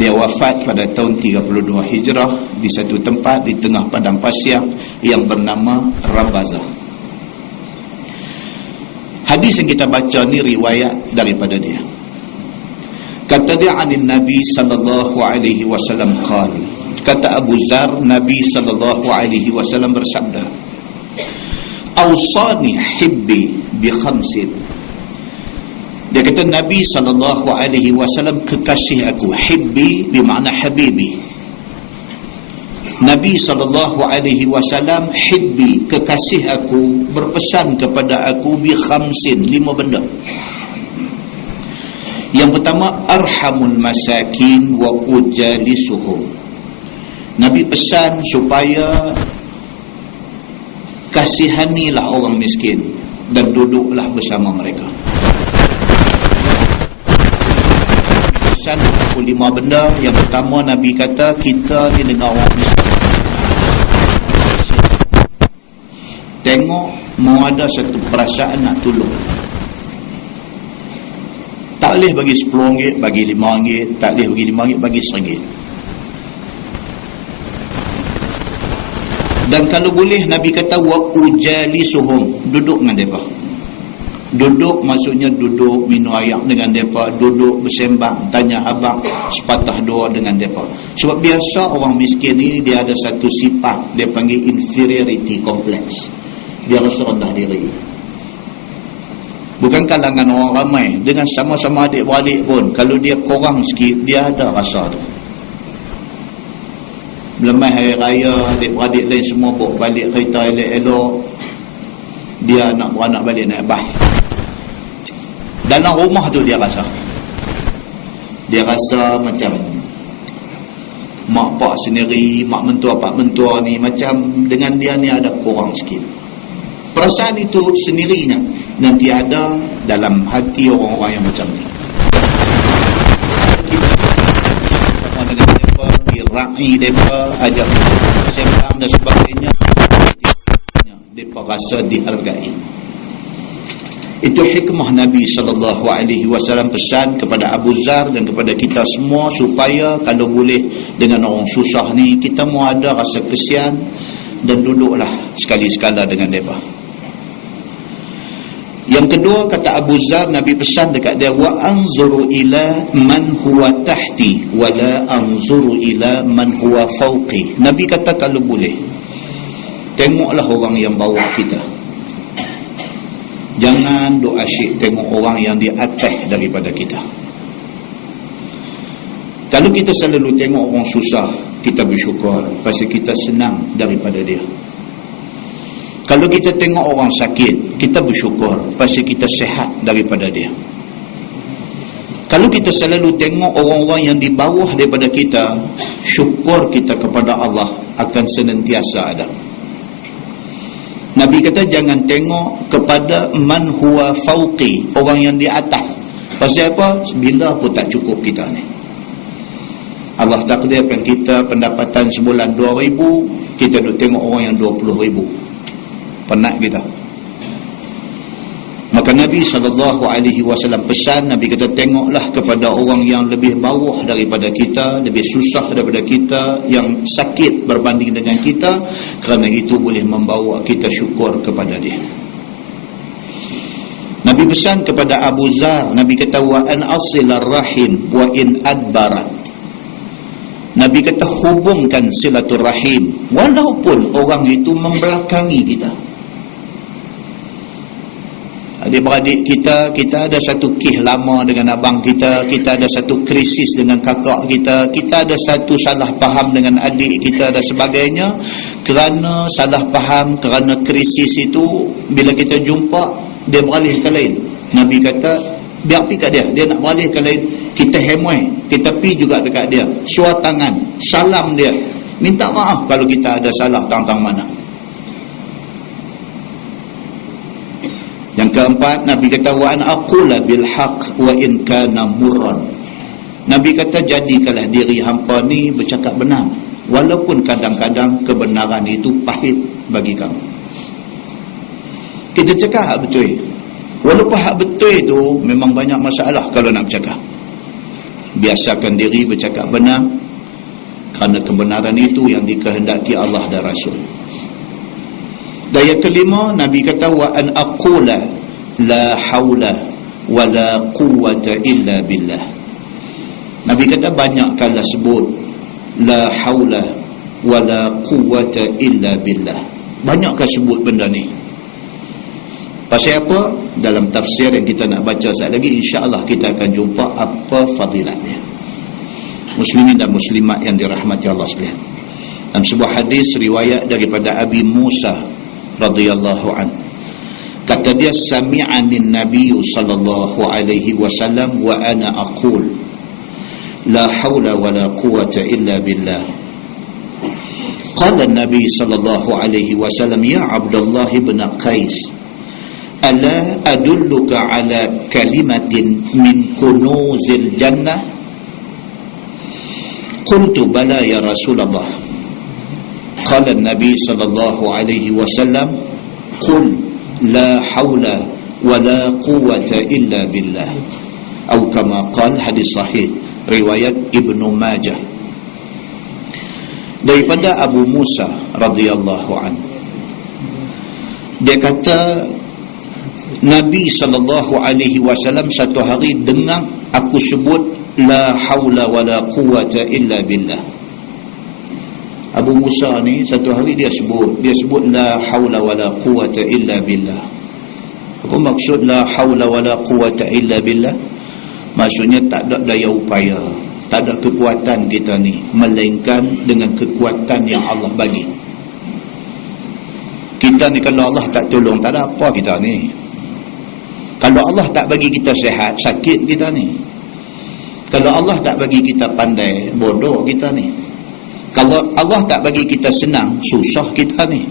Dia wafat pada tahun 32 Hijrah di satu tempat di tengah padang pasir yang bernama Rabazah. Hadis yang kita baca ni riwayat daripada dia. Kata dia anin Nabi sallallahu alaihi wasallam qala. Kata Abu Zar, Nabi sallallahu alaihi wasallam bersabda, "Awsani hibbi bi khamsin." Dia kata Nabi SAW kekasih aku. Hibbi bermakna habibi. Nabi SAW hibbi, kekasih aku, berpesan kepada aku bi khamsin, 5 benda. Yang pertama, arhamul masakin wa ujalisuhum. Nabi pesan supaya kasihanilah orang miskin dan duduklah bersama mereka. 5 benda. Yang pertama, Nabi kata kita ni dengan orang miskin, tengok mau ada satu perasaan nak tolong. Tak boleh bagi RM10, bagi RM5, tak boleh bagi RM5, bagi RM1. Dan kalau boleh, Nabi kata wa ujalisuhum, duduk dengan mereka. Duduk maksudnya duduk minum air dengan mereka, duduk bersembang, tanya abang sepatah dua dengan mereka. Sebab biasa orang miskin ni dia ada satu sifat, dia panggil inferiority complex. Dia rasa rendah diri. Bukan kalangan orang ramai, dengan sama-sama adik-beradik pun, kalau dia kurang sikit, dia ada rasa tu. Lepas hari raya, adik-beradik lain semua bawa balik kereta elok-elok, dia nak beranak balik naik bas. Dalam rumah tu dia rasa macam mak pak sendiri, mak mentua pak mentua ni, macam dengan dia ni ada kurang sikit. Perasaan itu sendirinya nanti ada dalam hati orang-orang yang macam ni. Kita dengan mereka, ra'i mereka, ajak sembang dan sebagainya, mereka rasa dihargai. Itu hikmah Nabi SAW pesan kepada Abu Zar dan kepada kita semua, supaya kalau boleh dengan orang susah ni, kita mau ada rasa kesian dan duduklah sekali-sekala dengan mereka. Yang kedua, kata Abu Zar, Nabi pesan dekat dia, wa anzuru ila man huwa tahti wa la anzuru ila man huwa fawqi. Nabi kata kalau boleh, tengoklah orang yang bawah kita. Jangan duk asyik tengok orang yang di atas daripada kita. Kalau kita selalu tengok orang susah, kita bersyukur pasal kita senang daripada dia. Kalau kita tengok orang sakit, kita bersyukur pasal kita sihat daripada dia. Kalau kita selalu tengok orang-orang yang di bawah daripada kita, syukur kita kepada Allah akan senantiasa ada. Nabi kata jangan tengok kepada man huwa fauqi, orang yang di atas. Pasal apa? Bila pun tak cukup kita ni. Allah takdirkan kita pendapatan sebulan 2,000, kita duk tengok orang yang 20,000. Penat kita. Maka Nabi SAW pesan, Nabi kata tengoklah kepada orang yang lebih bawah daripada kita, lebih susah daripada kita, yang sakit berbanding dengan kita, kerana itu boleh membawa kita syukur kepada dia. Nabi pesan kepada Abu Zar, Nabi kata wa an asilar rahim wa in adbarat. Nabi kata hubungkan silaturahim walaupun orang itu membelakangi kita. Adik-beradik kita ada satu kih lama dengan abang kita ada satu krisis dengan kakak kita ada satu salah faham dengan adik kita dan sebagainya. Kerana salah faham, kerana krisis itu, bila kita jumpa, dia beralih ke lain. Nabi kata, biar pergi kat dia nak beralih ke lain, kita hemoi, kita pergi juga dekat dia, suar tangan, salam dia, minta maaf kalau kita ada salah tang-tang mana. Yang keempat, Nabi kata wa an aqula bil haqq wa in kana murran. Nabi kata jadikanlah diri hampa ni bercakap benar walaupun kadang-kadang kebenaran itu pahit bagi kamu. Kita cakap hak betul. Walaupun hak betul itu memang banyak masalah kalau nak bercakap. biasakan diri bercakap benar, kerana kebenaran itu yang dikehendaki Allah dan Rasul. Dan yang kelima, Nabi kata wa an aqula la haula wa la quwwata illa billah. Nabi kata banyak kali sebut la haula wa la quwwata illa billah. Banyakkah sebut benda ni? Pasal apa? Dalam tafsir yang kita nak baca sekali lagi, insya-Allah kita akan jumpa apa fadilatnya. Muslimin dan muslimat yang dirahmati Allah sekalian. Dalam sebuah hadis riwayat daripada Abi Musa radhiyallahu an, kata dia, sami'ani Nabi sallallahu alaihi wasallam wa ana aqul la haula wa la quwwata illa billah. Qala Nabi sallallahu alaihi wasallam, ya Abdullah ibn Qais, ala adulluka ala kalimatin min kunuzil jannah? Qultu bala ya Rasulullah. Qala Nabi sallallahu alaihi wasallam, qul la hawla wa la quwwata illa billah. Atau kama qala, hadis sahih riwayat Ibnu Majah. Daripada Abu Musa radhiyallahu anhu, dia kata Nabi sallallahu alaihi wasallam satu hari dengar aku sebut la haula wala quwwata illa billah. Abu Musa ni satu hari dia sebut la haula wala quwwata illa billah. Apa maksud la haula wala quwwata illa billah? Maksudnya tak ada daya upaya, tak ada kekuatan kita ni, melainkan dengan kekuatan yang Allah bagi. Kita ni kalau Allah tak tolong, tak ada apa kita ni. Kalau Allah tak bagi kita sihat, sakit kita ni. Kalau Allah tak bagi kita pandai, bodoh kita ni. Kalau Allah tak bagi kita senang, susah kita ni.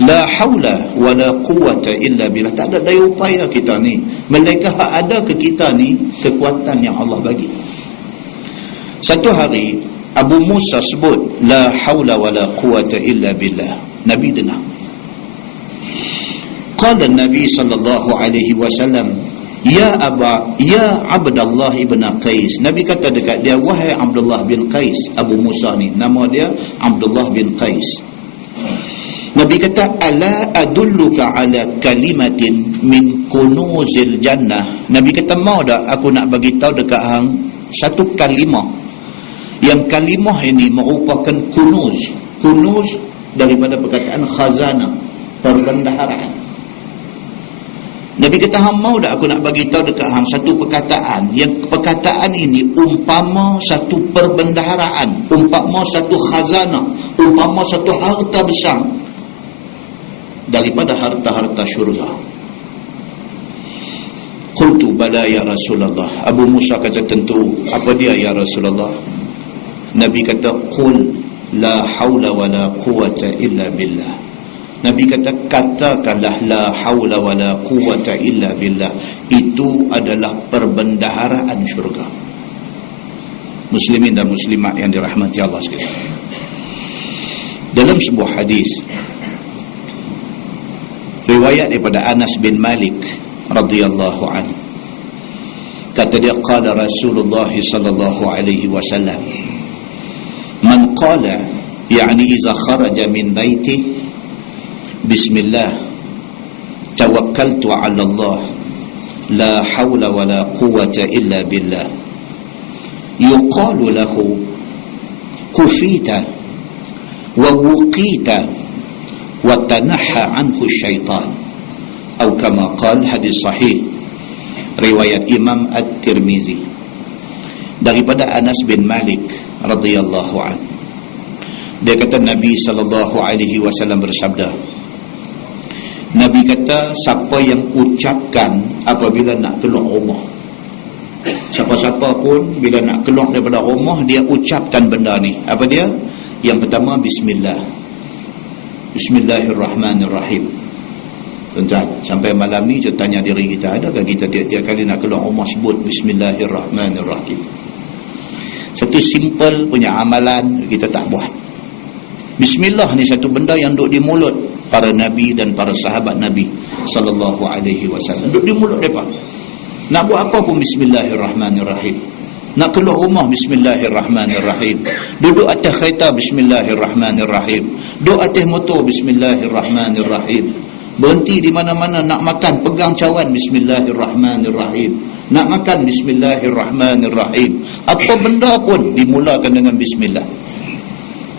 La haula wa la quwwata illa billah. Tak ada daya upaya kita ni, melainkan ada ke kita ni kekuatan yang Allah bagi. Satu hari Abu Musa sebut la haula wa la quwwata illa billah. Nabi dengar. Qala Nabi sallallahu alaihi wasallam, ya Abdullah ibn Qais. Nabi kata dekat dia, wahai Abdullah bin Qais. Abu Musa ni nama dia Abdullah bin Qais. Nabi kata, ala adulluka ala kalimatin min kunuzil jannah. Nabi kata, mau tak aku nak bagi tahu dekat hang satu kalimah, yang kalimah ini merupakan kunuz. Kunuz daripada perkataan khazanah, perbendaharaan. Nabi kata, hang mau tak aku nak bagi tahu dekat hang satu perkataan, yang perkataan ini umpama satu perbendaharaan, umpama satu khazanah, umpama satu harta besar daripada harta-harta syurga. Qultu bala ya Rasulullah. Abu Musa kata, tentu. Apa dia ya Rasulullah? Nabi kata, qul la haula wa la quwwata illa billah. Nabi kata, katakanlah la haula wa la quwwata illa billah. Itu adalah perbendaharaan syurga. Muslimin dan muslimat yang dirahmati Allah sekalian. Dalam sebuah hadis riwayat daripada Anas bin Malik radhiyallahu anhu, kata dia, qala Rasulullah sallallahu alaihi wasallam, man qala, yani iza kharaja min baiti, bismillah tawakkaltu ala Allah la hawla wa la quwwata illa billah, yuqalu lahu kufita wa wuqita wa tanaha anhu syaitan. Atau kama qala, hadis sahih riwayat Imam At-Tirmizi. Daripada Anas bin Malik radhiyallahu anhu, dia kata Nabi sallallahu alaihi wasallam bersabda, Nabi kata, siapa yang ucapkan apabila nak keluar rumah, siapa-siapa pun bila nak keluar daripada rumah, dia ucapkan benda ni. Apa dia? Yang pertama, bismillah. Bismillahirrahmanirrahim. Tuan-tuan, sampai malam ni kita tanya diri kita, adakah kita tiap-tiap kali nak keluar rumah sebut bismillahirrahmanirrahim? Satu simple punya amalan kita tak buat. Bismillah ni satu benda yang duduk di mulut para nabi dan para sahabat Nabi sallallahu alaihi wasallam. Duduk di mulut mereka. Nak buat apa pun bismillahirrahmanirrahim. Nak keluar rumah, bismillahirrahmanirrahim. Duduk atas kereta, bismillahirrahmanirrahim. Duduk atas motor, bismillahirrahmanirrahim. Berhenti di mana-mana, nak makan, pegang cawan, bismillahirrahmanirrahim. Nak makan, bismillahirrahmanirrahim. Apa benda pun dimulakan dengan bismillah.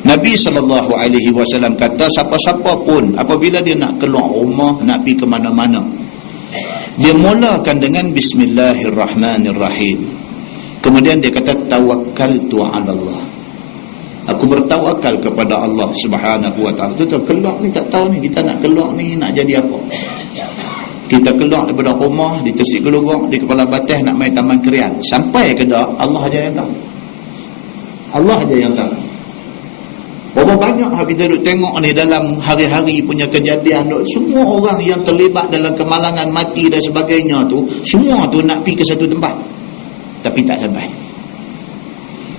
Nabi SAW kata, siapa-siapa pun apabila dia nak keluar rumah, nak pergi ke mana-mana, dia mulakan dengan bismillahirrahmanirrahim. Kemudian dia kata, tawakkaltu ala Allah. Aku bertawakal kepada Allah Subhanahu wa ta'ala. Tu keluar ni tak tahu ni, kita nak keluar ni nak jadi apa. Kita keluar daripada rumah, di Tasik Gelugong, di Kepala Batas, nak main Taman Kerian. Sampai ke dah, Allah aja yang tahu. Allah aja yang tahu. Berapa banyak kita duduk tengok ni dalam hari-hari punya kejadian, semua orang yang terlibat dalam kemalangan, mati dan sebagainya tu, semua tu nak pergi ke satu tempat, tapi tak sampai.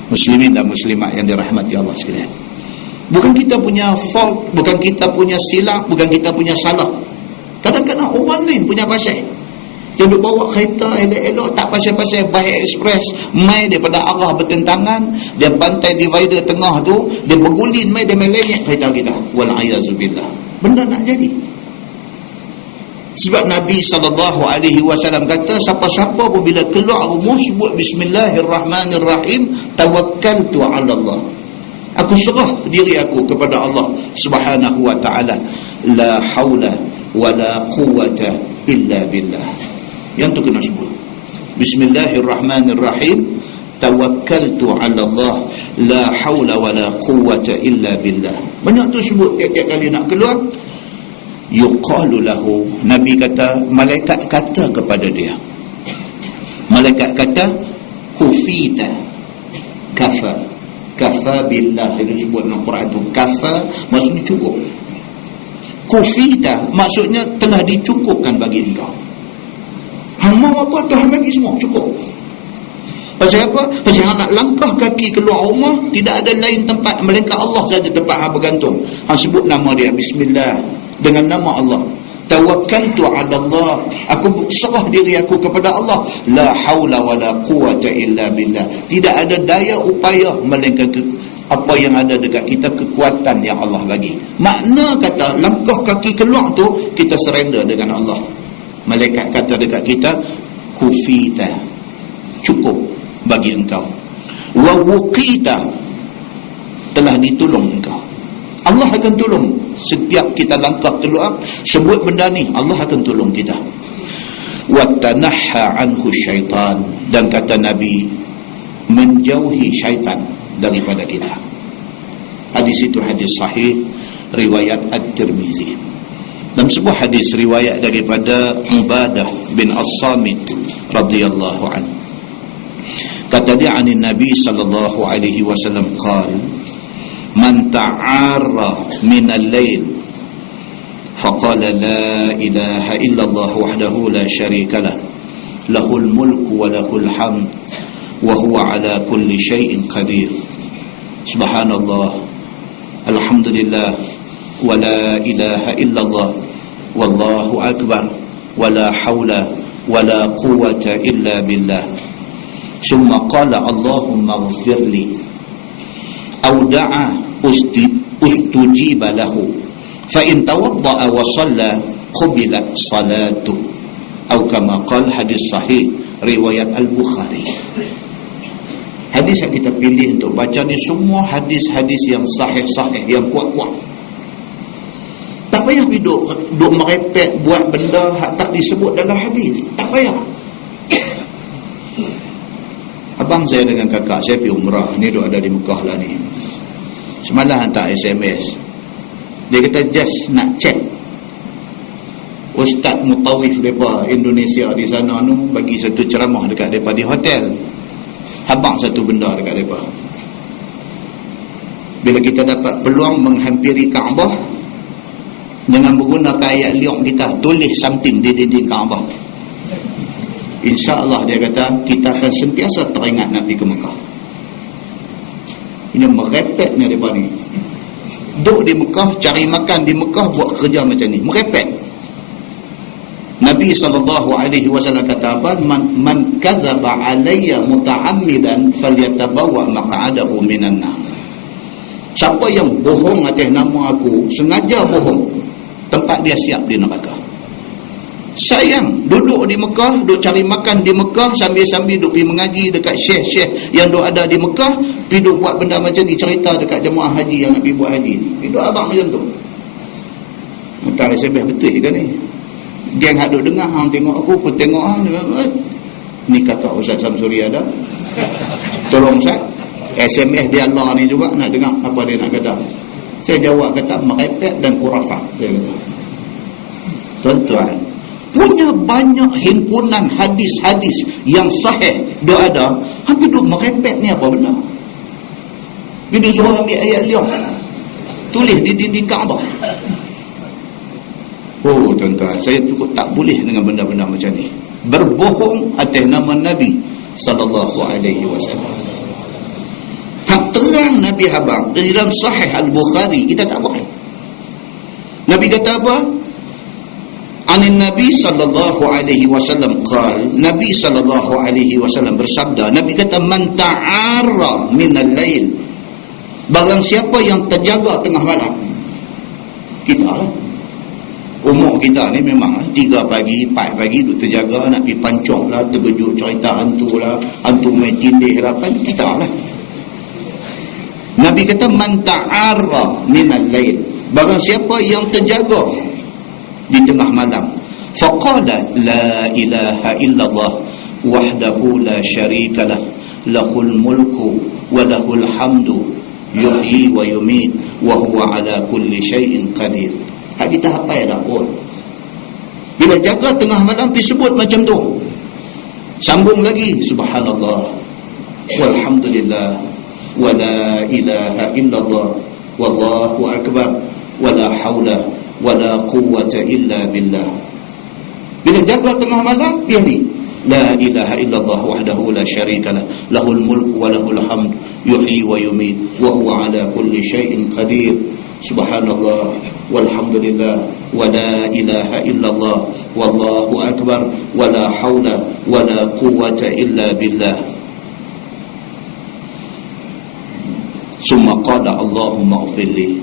Muslimin dan muslimat yang dirahmati Allah sekalian, bukan kita punya fault, bukan kita punya silap, bukan kita punya salah. Kadang-kadang orang lain punya pasal. Dia duk bawa kereta elok-elok, tak pasal-pasal, baik ekspres, mai daripada arah bertentangan, dia bantai divider tengah tu, dia bergulin, mai dia melenyek kereta kita. Wal'ayazubillah. Benda nak jadi. Sebab Nabi SAW kata, siapa-siapa pun bila keluar rumah sebut bismillahirrahmanirrahim, tawakkaltu ala Allah. Aku serah diri aku kepada Allah Subhanahu wa ta'ala. La hawla wa la quwwata illa billah. Yang tu kena sebut bismillahirrahmanirrahim, tawakkaltu ala Allah, la hawla wa la quwwata illa billah. Banyak tu sebut tiap-tiap kali nak keluar. Yuqalu lahu, Nabi kata, malaikat kata kepada dia, malaikat kata, kufita, kafa billah. Dia sebut dalam Quran tu, kafa maksudnya cukup. Kufita maksudnya telah dicukupkan bagi engkau. Hang mau apa Tuhan bagi semua, cukup. Pasal apa? Pasal hang nak langkah kaki keluar rumah, tidak ada lain tempat melainkan Allah saja tempat hang bergantung. Hang sebut nama dia, bismillah, dengan nama Allah. Tawakkaltu ala Allah, aku serah diri aku kepada Allah. La haula wa la quwwata illa billah. Tidak ada daya upaya melainkan apa yang ada dekat kita, kekuatan yang Allah bagi. Makna kata langkah kaki keluar tu, kita surrender dengan Allah. Malaikat kata dekat kita, kufita, cukup bagi engkau. Wa wuqita, telah ditolong engkau. Allah akan tolong setiap kita langkah keluar, sebut benda ni, Allah akan tolong kita. Wa tanahha anhu syaitan, dan kata Nabi, menjauhi syaitan daripada kita. Hadis itu hadis sahih riwayat At-Tirmizi. Dalam sebuah hadis riwayat daripada Ubadah bin As-Samit radhiyallahu anhu, kata dia, anin Nabi sallallahu alaihi wasallam qala, man ta'arra min al-lail faqala la ilaha illallah wahdahu la syarika lah, lahul mulku wa lahul hamd wa huwa ala kulli syai'in qadir. Subhanallah, alhamdulillah, wa la ilaha illallah, wallahu akbar, wa la hawla wa la quwwata illa billah. Summa qala Allahumma ighfirli, aw da'a ustujiba lahu, fa in tawadda'a wa shalla qubilat salatu, aw kama qala. Hadis sahih riwayat Al-Bukhari. Hadis yang kita pilih untuk baca ni semua hadis-hadis yang sahih-sahih, yang kuat-kuat. Tak payah duduk merepek buat benda hak tak disebut dalam hadis. Tak payah. Abang saya dengan kakak saya pergi umrah, ni duk ada di Mekah lah ni. Semalam hantar SMS. Dia kata just nak check Ustaz Mutawif mereka Indonesia di sana tu bagi satu ceramah dekat mereka di hotel. Habang satu benda dekat mereka. Bila kita dapat peluang menghampiri Kaabah dengan menggunakan ayat liuk kita, tulis something di dinding Kaabah, insya-Allah dia kata kita akan sentiasa teringat nak pergi ke Mekah. Ini merepek ni depa ni. Duduk di Mekah, cari makan di Mekah, buat kerja macam ni, merepek. Nabi SAW kata apa? Man kadzaba alayya muta'ammidan falyatabawwa maq'adahu minan nar. Siapa yang bohong atas nama aku, sengaja bohong, tempat dia siap di neraka. Sayang, duduk di Mekah, duduk cari makan di Mekah, sambil-sambil duduk pergi mengaji dekat syekh-syekh yang duduk ada di Mekah, pergi duduk buat benda macam ni, cerita dekat jemaah haji yang nak pergi buat haji ni. Hidup abang macam tu. Entah SMS betul ke ni? Geng hak duduk dengar, hang tengok aku pun tengok hang. Ni kata Ustaz Samsuri ada. Tolong Ustaz, SMS dia Allah ni juga nak dengar apa dia nak kata. Saya jawab kata merepek dan kurafat. Saya kata, tuan-tuan, punya banyak himpunan hadis-hadis yang sahih dia ada, hampir duk merepek ni apa benda? Bila suruh ambil ayat liang, tulis di dinding Kaabah. Oh tuan-tuan, saya cukup tak boleh dengan benda-benda macam ni. Berbohong atas nama Nabi sallallahu alaihi wasallam. Hak terang Nabi habang di dalam Sahih Al-Bukhari, kita tak boleh. Nabi kata apa? Anin Nabi sallallahu alaihi wasallam qal, Nabi sallallahu alaihi wasallam bersabda, Nabi kata man ta'arra minal lail, barang siapa yang terjaga tengah malam. Kita lah. Umur kita ni memang 3 pagi, 4 pagi duk terjaga, nak pergi pancong lah, terkejut cerita hantu lah, hantu main tindih lah, kita lah. Nabi kata man ta'arra minal lail, barang siapa yang terjaga di tengah malam, faqala la ilaha illallah wahdahu la syarika lah, lahul mulku wa lahul hamdu yuhyi wa yumit wa huwa ala kulli syai'in qadir. Hak kita hafal dah pun. Bila jaga tengah malam pergi sebut macam tu, sambung lagi subhanallah walhamdulillah wa la ilaha illallah wallahu akbar wa la hawla wa la quwwata illa billah. Bila jaga tengah malam dia ni la ilaha illallah wahdahu la syarika lah, lahul mulku wa lahul hamd yuhyi wa yumit wa huwa ala kulli syai'in qadir. Subhanallah walhamdulillah wa la ilaha illallah wallahu akbar wa la hawla wa la quwwata illa billah. Summa qala Allahumma ighfirli,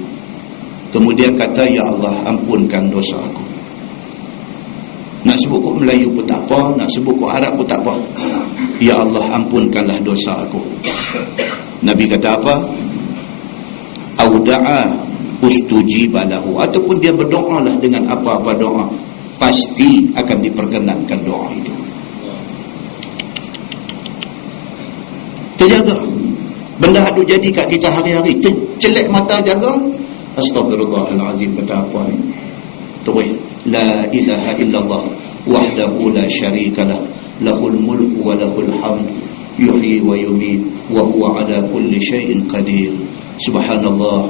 kemudian kata ya Allah ampunkan dosa aku. Nak sebut kok Melayu pun tak apa, nak sebut kok Arab pun tak apa. Ya Allah ampunkanlah dosa aku. Nabi kata apa? Au da'a ustujiba lahu, ataupun dia berdoa lah dengan apa-apa doa, pasti akan diperkenankan doa itu. Terjaga benda hadut jadi kat kita hari-hari, celek mata jaga, astagfirullahalazim, kata apa ni, terus la ilaha illallah wahdahu la syarika lah, lahul mulku wa lahul hamd yuhyi wa yumit wa huwa ala kulli syai'in qadir. Subhanallah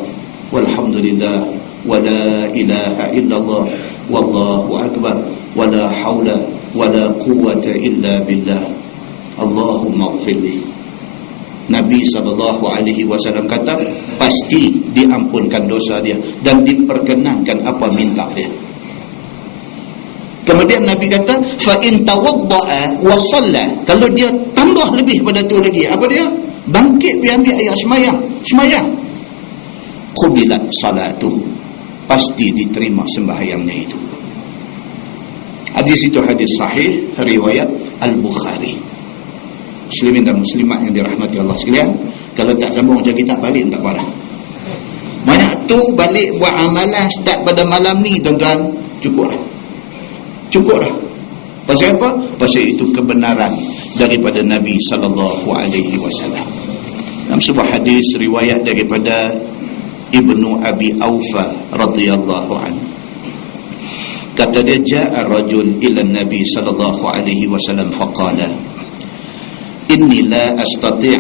walhamdulillah wa la ilaha illallah wallahu akbar wa la hawla wa la quwwata illa billah. Allahumma ighfirli. Nabi SAW kata pasti diampunkan dosa dia dan diperkenankan apa minta dia. Kemudian Nabi kata fa in tawadda'a wa shalla, kalau dia tambah lebih pada tu lagi, apa dia? Bangkit pergi ambil ayat semayang, qubilat salatu, pasti diterima sembahyangnya itu. Hadis itu hadis sahih riwayat Al-Bukhari. Muslimin dan muslimat yang dirahmati Allah sekalian, kalau tak sambung macam kita balik tak parah. Banyak tu balik buat amalan start pada malam ni tuan-tuan, cukup dah. Pasal apa? Pasal itu kebenaran daripada Nabi sallallahu alaihi wasallam. Dalam sebuah hadis riwayat daripada Ibnu Abi Aufa radhiyallahu anhu, kata dia, ja'a rajul ila Nabi sallallahu alaihi wasallam faqala inni la astati'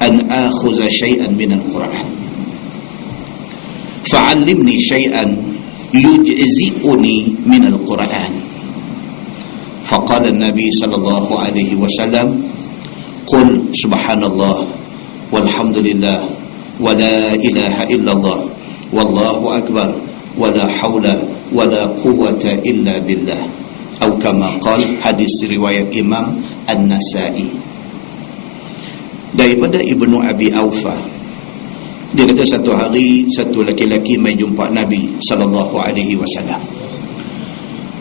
an akhudha shay'an min al-Quran fa'allimni shay'an yujzi'uni min al-Quran. Faqala an-nabi sallallahu alaihi wasallam qul subhanallah walhamdulillah wa la ilaha illallah wallahu akbar wa la hawla wa la quwwata illa billah. atau kama qala, hadis riwayat Imam An-Nasa'i daripada Ibnu Abi Aufa. Dia kata satu hari satu lelaki mai jumpa Nabi sallallahu alaihi wasallam.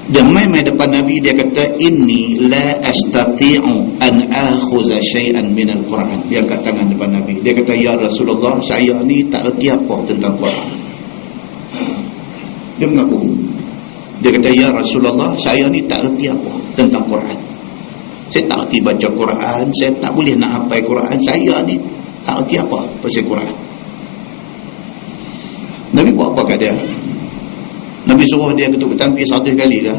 Dia mai depan Nabi, dia kata inni la astati'u an akhudha syai'an min al-Quran. Dia angkat tangan depan Nabi. Dia kata, ya Rasulullah, saya ni tak erti apa tentang Quran. Dia mengaku. Dia kata, ya Rasulullah, saya ni tak erti apa tentang Quran. Saya tak erti baca Quran, saya tak boleh nak hafal Quran, saya ni tak erti apa pasal Quran. Nabi buat apa kat dia? Nabi suruh dia ketuk ketampi 100 kali ke?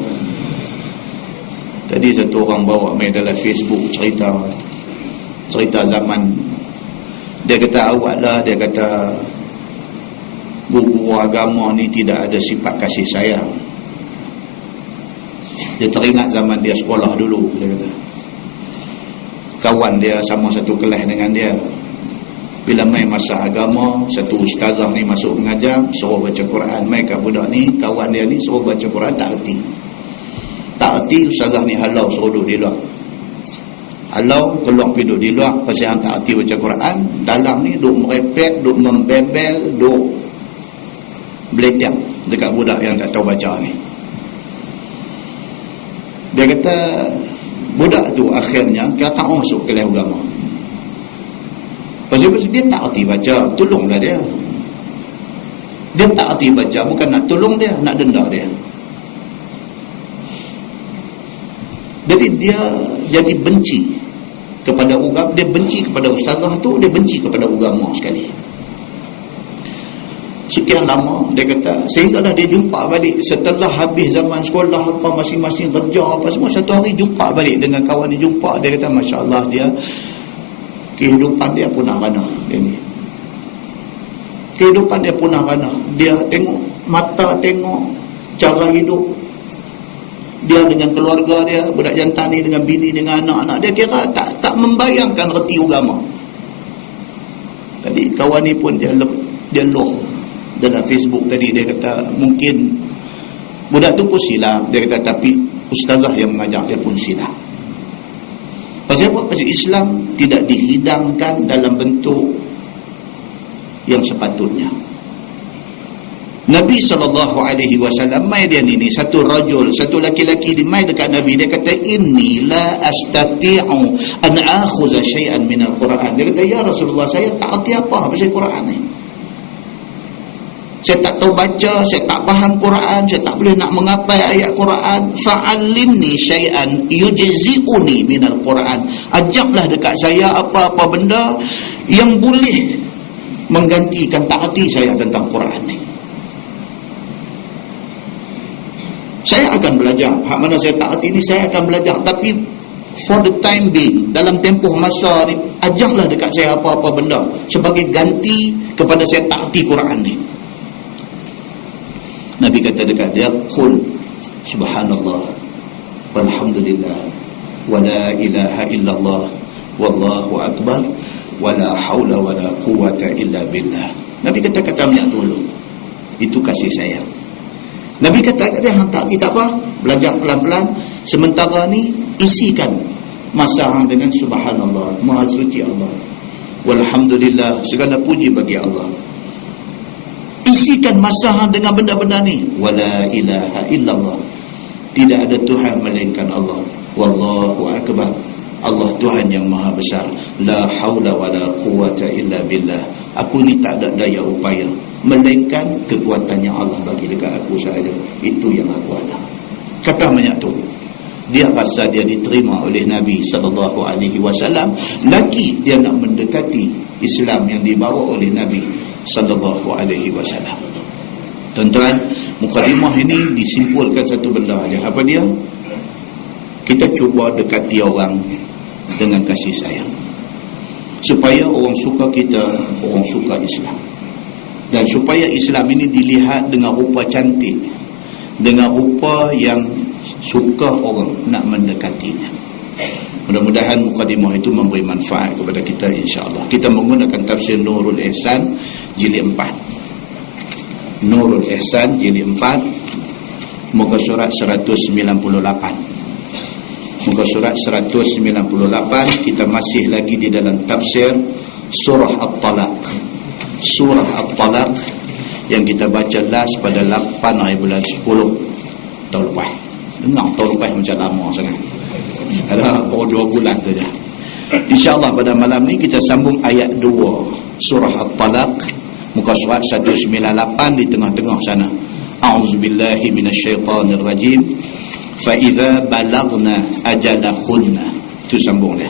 Tadi satu orang bawa main dalam Facebook cerita zaman. Dia kata awaklah, dia kata guru agama ni tidak ada sifat kasih sayang. Dia teringat zaman dia sekolah dulu. Dia kata kawan dia sama satu kelas dengan dia, bila main masa agama, satu ustazah ni masuk mengajar, suruh baca Quran. Main kat budak ni, kawan dia ni suruh baca Quran, tak erti. Ustazah ni halau suruh duduk di luar. Halau keluar pergi duduk di luar. Pasal yang tak erti baca Quran, dalam ni duduk merepek, duduk membebel, duduk beletiang dekat budak yang tak tahu baca ni. Dia kata budak tu akhirnya kata masuk kelas agama. Pasal dia tak erti baca, tolonglah dia. Dia tak erti baca, bukan nak tolong dia, nak denda dia. Jadi dia jadi benci kepada agama, dia benci kepada ustazah tu, dia benci kepada agama sekali. Sekian lama, dia kata, sehinggalah dia jumpa balik setelah habis zaman sekolah apa, masing-masing kerja apa semua, satu hari jumpa balik dengan kawan dia. Jumpa, dia kata Masya Allah, dia kehidupan dia punah rana. Kehidupan dia punah rana. Dia tengok mata, tengok cara hidup dia dengan keluarga dia, budak jantan ni dengan bini, dengan anak-anak dia, kira tak membayangkan reti agama. Tadi kawan ni pun dia loh dalam Facebook tadi. Dia kata mungkin budak tu pun silap. Dia kata tapi ustazah yang mengajar dia pun silap. Pasal apa? Pasal Islam tidak dihidangkan dalam bentuk yang sepatutnya. Nabi SAW mai dia ni satu rajul, satu laki-laki di mai dekat Nabi. Dia kata inni la astati'u an akhudha syai'an min al-Quran. Dia kata ya Rasulullah, saya tak erti apa pasal Quran ni. Saya tak tahu baca, saya tak faham Quran, saya tak boleh nak mengapai ayat Quran. Fa'allimni syai'an yujzi'uni minal Quran. Ajaklah dekat saya apa-apa benda yang boleh menggantikan taati saya tentang Quran ni. Saya akan belajar. Hak mana saya taati ni saya akan belajar, tapi for the time being, dalam tempoh masa ni, ajaklah dekat saya apa-apa benda sebagai ganti kepada saya taati Quran ni. Nabi kata dekat dia, qul subhanallah walhamdulillah wala ilaha illallah wallahu akbar wala haula wala quwata illa billah. Nabi kata banyak dulu. Itu kasih sayang. Nabi kata dia hang tak apa, belajar pelan-pelan, sementara ni isikan masa hang dengan subhanallah, maha suci Allah, walhamdulillah, segala puji bagi Allah. Isikan masa hang dengan benda-benda ni. Wala ilaha illallah, tidak ada Tuhan melainkan Allah. Wallahu akbar, Allah Tuhan yang maha besar. La haula wala quwata illa billah, aku ni tak ada daya upaya melainkan kekuatannya Allah bagi dekat aku sahaja. Itu yang aku ada. Kata banyak tu. Dia rasa dia diterima oleh Nabi SAW. Lagi dia nak mendekati Islam yang dibawa oleh Nabi SAW. Tuan-tuan, mukadimah ini disimpulkan satu benda aja. Apa dia? Kita cuba dekati orang dengan kasih sayang, supaya orang suka kita, orang suka Islam. Dan supaya Islam ini dilihat dengan rupa cantik, dengan rupa yang suka orang nak mendekatinya. Mudah-mudahan mukadimah itu memberi manfaat kepada kita, insya-Allah. Kita menggunakan tafsir Nurul Ihsan jilid 4. Nurul Ihsan jilid 4, muka surat 198. muka surat 198. Kita masih lagi di dalam tafsir surah At-Talaq. Surah At-Talaq yang kita baca last pada 8 hari bulan 10 tahun lepas. Dengar tahun lepas macam lama sangat, ada baru 2 bulan saja. InsyaAllah pada malam ni kita sambung ayat 2 surah At-Talaq, muka surat 198 di tengah-tengah sana. A'udzubillahi minasyaitanirrajim. Fa idza balagna ajalahunna, itu sambung dia.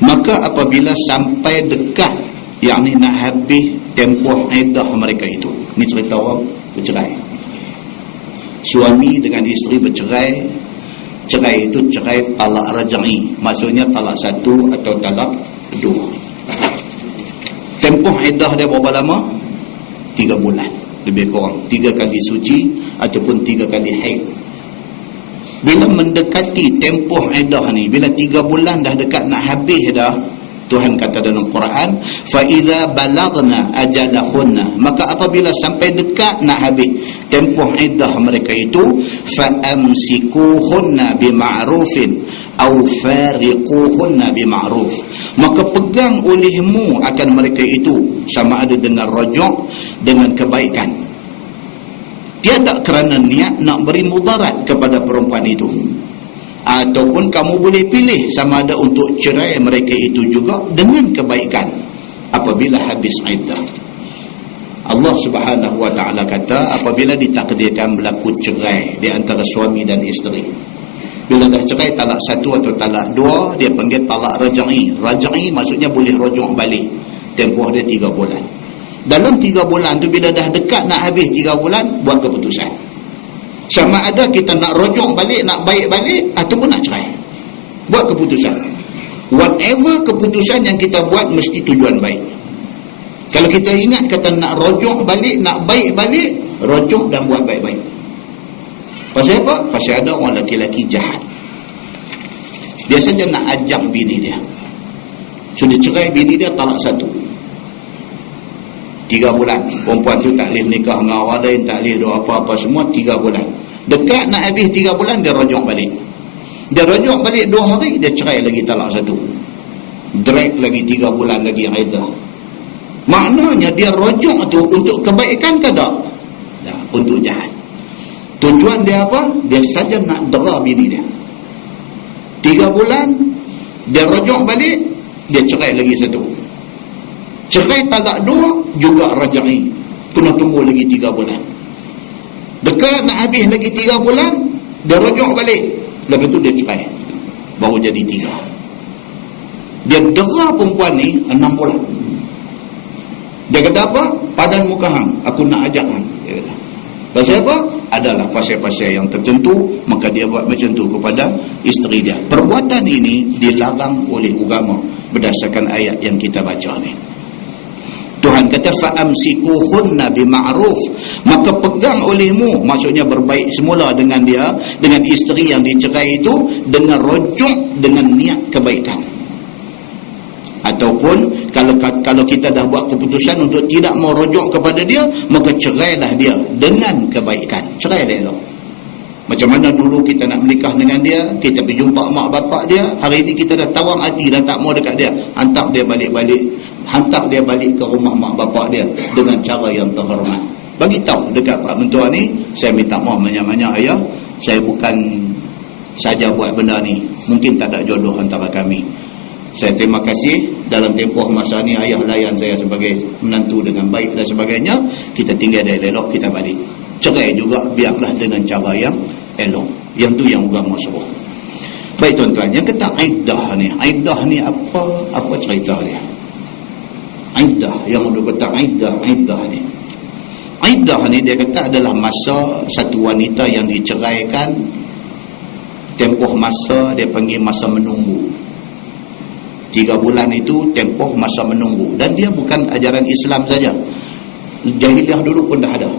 Maka apabila sampai dekat, yakni nak habis tempoh iddah mereka itu. Ni cerita orang bercerai, suami dengan isteri bercerai. Cerai itu cerai talak raj'i, maksudnya talak 1 atau talak 2. Tempoh iddah dia berapa lama? 3 bulan lebih kurang, 3 kali suci ataupun 3 kali haid. Bila mendekati tempoh iddah ni, bila 3 bulan dah dekat nak habis dah, Tuhan kata dalam Quran, fa idza balagna ajalahunna, maka apabila sampai dekat nak habis tempoh iddah mereka itu, fa amsikuhunna bima'rufin au fariquhunna bima'ruf, maka pegang olehmu akan mereka itu, sama ada dengan rajak, dengan kebaikan. Tiada kerana niat nak beri mudarat kepada perempuan itu. Ataupun kamu boleh pilih sama ada untuk cerai mereka itu juga dengan kebaikan apabila habis iddah. Allah Subhanahu wa ta'ala kata, apabila ditakdirkan berlaku cerai di antara suami dan isteri, bila dah cerai talak 1 atau talak 2, dia panggil talak raj'i. Raj'i maksudnya boleh rujuk balik, tempoh dia 3 bulan. Dalam 3 bulan tu, bila dah dekat nak habis 3 bulan, buat keputusan. Sama ada kita nak rujuk balik, nak baik balik, ataupun nak cerai. Buat keputusan. Whatever keputusan yang kita buat, mesti tujuan baik. Kalau kita ingat kata nak rujuk balik, nak baik balik, rujuk dan buat baik-baik. Pasal apa? Pasal ada orang lelaki-lelaki jahat. Dia saja nak ajak bini dia. Sudah cerai bini dia, talak 1. 3 bulan. Perempuan tu tak boleh nikah dengan orang lain, tak boleh doa apa-apa semua, 3 bulan. Dekat nak habis 3 bulan, dia rujuk balik. Dia rujuk balik 2 hari, dia cerai lagi talak 1. Drag lagi 3 bulan lagi iddah. Maknanya dia rujuk tu untuk kebaikan ke tak? Nah, untuk jahat. Tujuan dia apa? Dia saja nak dera bini dia. 3 bulan, dia rujuk balik, dia cerai lagi 1. Cerai talak 2 juga raj'i, kena tunggu lagi 3 bulan. Dekat nak habis lagi 3 bulan, dia rujuk balik, lepas tu dia cerai, baru jadi 3. Dia dera perempuan ni 6 bulan. Dia kata apa? Padan muka hang, aku nak ajak hang. Dia kata. Pasal apa? Adalah pasal-pasal yang tertentu, maka dia buat macam tu kepada isteri dia. Perbuatan ini dilarang oleh agama berdasarkan ayat yang kita baca ni. Tuhan kata fa'amsikuhunna bima'ruf, maka pegang olehmu, maksudnya berbaik semula dengan dia, dengan isteri yang dicerai itu, dengan rujuk, dengan niat kebaikan. Ataupun kalau kita dah buat keputusan untuk tidak mau rujuk kepada dia, maka cerailah dia dengan kebaikan. Cerailah elok. Macam mana dulu kita nak menikah dengan dia, kita pergi jumpa mak bapak dia, hari ini kita dah tawang hati, dah tak mau dekat dia, hantar dia balik ke rumah mak bapak dia dengan cara yang terhormat. Bagi tahu dekat Pak Mentua ni, saya minta maaf banyak-banyak ayah, saya bukan saja buat benda ni, mungkin tak ada jodoh antara kami. Saya terima kasih, dalam tempoh masa ni ayah layan saya sebagai menantu dengan baik dan sebagainya. Kita tinggal dari elok, kita balik. Cerai juga biarlah dengan cara yang elok. Yang tu yang agama suruh. Baik tuan-tuan, yang kata iddah ni apa cerita dia? Iddah, yang dia kata iddah ni. Iddah ni dia kata adalah masa satu wanita yang diceraikan, tempoh masa dia panggil masa menunggu. 3 bulan itu tempoh masa menunggu. Dan dia bukan ajaran Islam saja. Jahiliah dulu pun dah ada.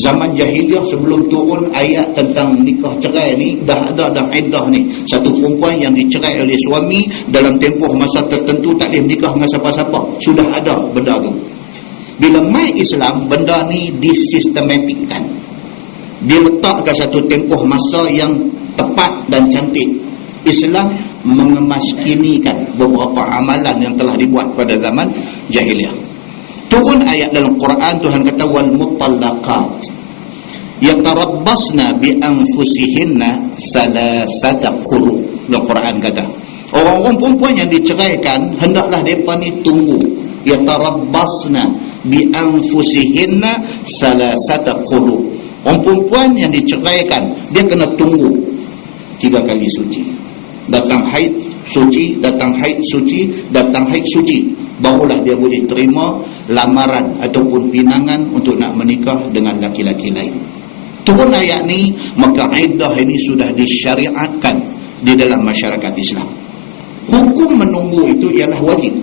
Zaman jahiliah sebelum turun ayat tentang nikah cerai ni, dah ada dah iddah ni. Satu perempuan yang dicerai oleh suami dalam tempoh masa tertentu tak boleh menikah dengan siapa-siapa. Sudah ada benda tu. Bila mai Islam, benda ni disistematikkan. Dia letakkan satu tempoh masa yang tepat dan cantik. Islam mengemaskinikan beberapa amalan yang telah dibuat pada zaman jahiliah. Turun ayat dalam Quran, Tuhan kata wal mutallaqat yatarabbasna bi anfusihinna salasata quru. Dalam Quran kata orang-orang perempuan yang diceraikan hendaklah mereka ni tunggu, yatarabbasna bi anfusihinna salasata quru. Orang perempuan yang diceraikan dia kena tunggu 3 kali suci. Datang haid suci, datang haid suci, datang haid suci, barulah dia boleh terima lamaran ataupun pinangan untuk nak menikah dengan laki-laki lain. Turun ayat ni, maka iddah ini sudah disyariatkan di dalam masyarakat Islam. Hukum menunggu itu ialah wajib.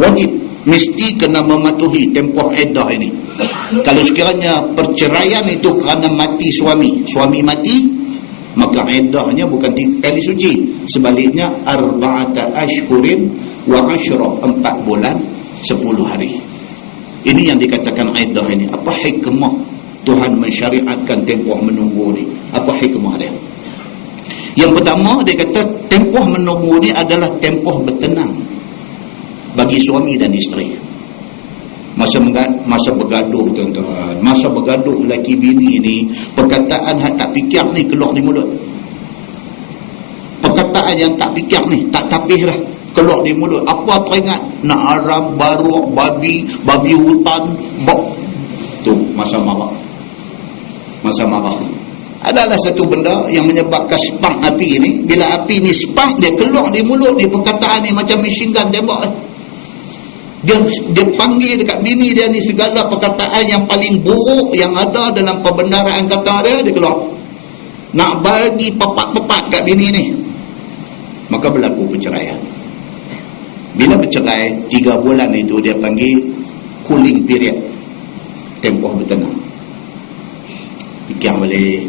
Wajib, mesti kena mematuhi tempoh iddah ini. Kalau sekiranya perceraian itu kerana mati suami mati, maka iddahnya bukan 3 kali suci, sebaliknya arba'ata ashhurin wa 10, 4 bulan 10 hari. Ini yang dikatakan iddah ini. Apa hikmah Tuhan mensyariatkan tempoh menunggu ni? Apa hikmah dia? Yang pertama, dia kata tempoh menunggu ni adalah tempoh bertenang bagi suami dan isteri. Masa bergaduh, tuan-tuan, masa bergaduh laki bini ni, perkataan hak tak fikir ni keluar di mulut. Perkataan yang tak fikir ni, tak tapih dah, keluar di mulut. Apa teringat? Nak aram, baruk, babi hutan, bok. Tu masa marah. Masa marah adalah satu benda yang menyebabkan spark api ni. Bila api ni spark, dia keluar di mulut ni, perkataan ni macam machine gun tembak. Dia panggil dekat bini dia ni segala perkataan yang paling buruk yang ada dalam perbendaraan kata dia keluar. Nak bagi papat-papat kat bini ni. Maka berlaku perceraian. Bila bercerai, 3 bulan itu dia panggil cooling period, tempoh bertenang. Fikir balik.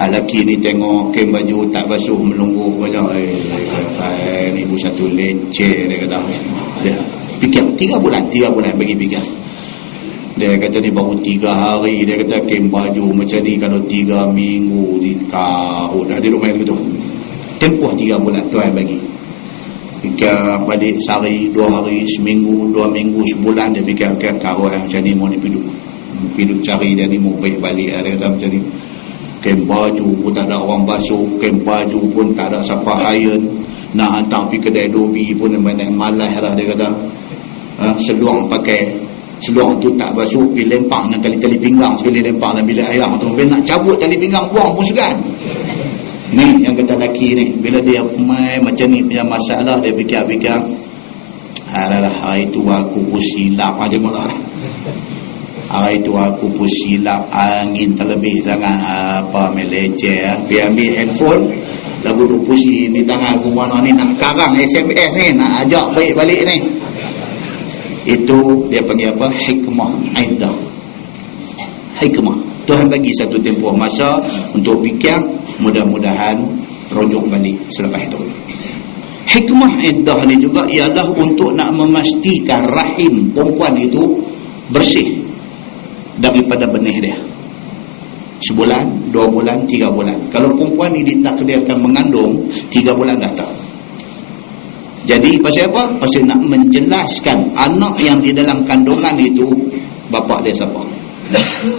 Lelaki ni tengok kain baju tak basuh melungguh banyak, ni ibu satu leceh, dia kata. Dia fikir 3 bulan bagi fikir. Dia kata ni baru 3 hari, dia kata kain baju macam ni kalau 3 minggu dikau dah di rumah gitu. Tempoh 3 bulan Tuhan bagi. Fikir balik sehari, 2 hari, seminggu, 2 minggu, sebulan, dia fikir kau macam ni mau ni piduk cari dia ni mau baik balik, dia kata macam ni. Kain baju pun tak ada orang basuh, kain baju pun tak ada siapa iron, nak hantar pergi kedai dobi pun banyak malas lah, dia kata. Seluang pakai, seluang tu tak basuh, pergi lempang dengan tali-tali pinggang sekali, lempang dalam bilik ayam tu, nak cabut tali pinggang buang pun segan. Ni yang kata lelaki ni, bila dia macam ni punya masalah, dia fikir-fikir, adalah hari tu aku pun silap aja malah. Hari itu aku pun silap, angin terlebih sangat, apa meleceh, pergi ambil handphone, lalu duduk pusing di tangan aku, mana ni nak karang SMS ni, nak ajak balik ni. Itu dia panggil apa? Hikmah iddah. Hikmah. Tuhan bagi satu tempoh masa untuk fikir, mudah-mudahan rujuk balik selepas itu. Hikmah iddah ni juga ialah untuk nak memastikan rahim perempuan itu bersih daripada benih dia. Sebulan, 2 bulan, 3 bulan. Kalau perempuan ni ditakdirkan mengandung, 3 bulan dah tak. Jadi pasal apa? Pasal nak menjelaskan anak yang di dalam kandungan itu bapa dia siapa.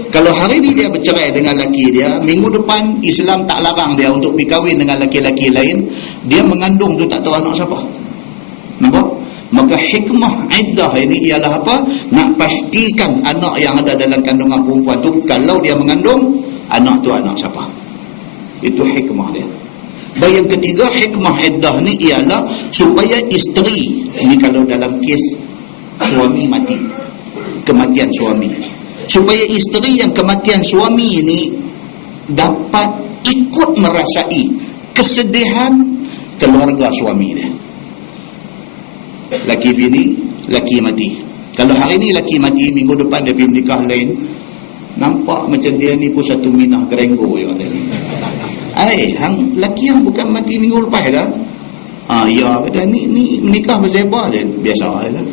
Kalau hari ni dia bercerai dengan laki dia, minggu depan Islam tak larang dia untuk berkahwin dengan laki-laki lain, dia mengandung tu tak tahu anak siapa. Nampak? Maka hikmah iddah ini ialah apa? Nak pastikan anak yang ada dalam kandungan perempuan tu, kalau dia mengandung, anak tu anak siapa. Itu hikmah dia. Dan yang ketiga, hikmah iddah ni ialah supaya isteri, ini kalau dalam kes suami mati, kematian suami, supaya isteri yang kematian suami ini dapat ikut merasai kesedihan keluarga suami dia. Laki bini, laki mati. Kalau hari ni laki mati, minggu depan dia pergi menikah lain, nampak macam dia ni pun satu minah gerenggo je kata. Hang laki yang bukan mati minggu lepas dah. Ya kata ni menikah berseba dia biasa dia.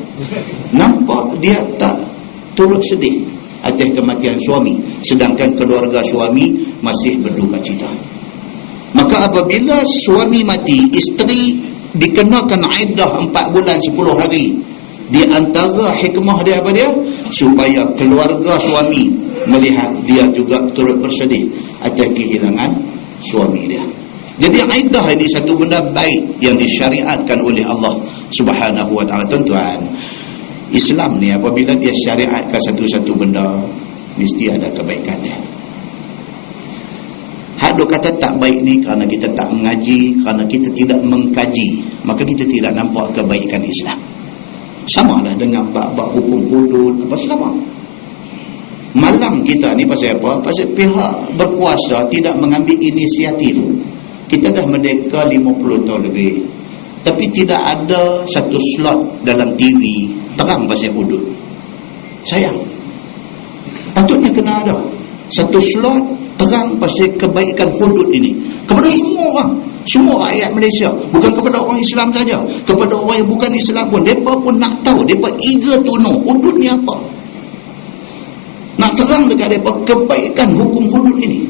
Nampak dia tak turut sedih atas kematian suami, sedangkan keluarga suami masih berduka cita. Maka apabila suami mati, isteri dikenakan iddah 4 bulan 10 hari. Di antara hikmah dia apa dia? Supaya keluarga suami melihat dia juga turut bersedih atas kehilangan suami dia. Jadi iddah ini satu benda baik yang disyariatkan oleh Allah Subhanahu wa taala. Tuan-tuan, Islam ni apabila dia syariatkan satu-satu benda, mesti ada kebaikan dia. Hak duk kata tak baik ni kerana kita tak mengaji, kerana kita tidak mengkaji, maka kita tidak nampak kebaikan Islam. Samalah dengan bab hukum hudud, apa sama. Malang kita ni pasal apa? Pasal pihak berkuasa tidak mengambil inisiatif. Kita dah merdeka 50 tahun lebih, tapi tidak ada satu slot dalam TV terang pasal hudud. Sayang. Patutnya kena ada satu slot terang pasal kebaikan hudud ini kepada semua orang, semua rakyat Malaysia, bukan kepada orang Islam saja, kepada orang yang bukan Islam pun. Mereka pun nak tahu, mereka eager to know hudud ni apa, nak terang dekat mereka kebaikan hukum hudud ini.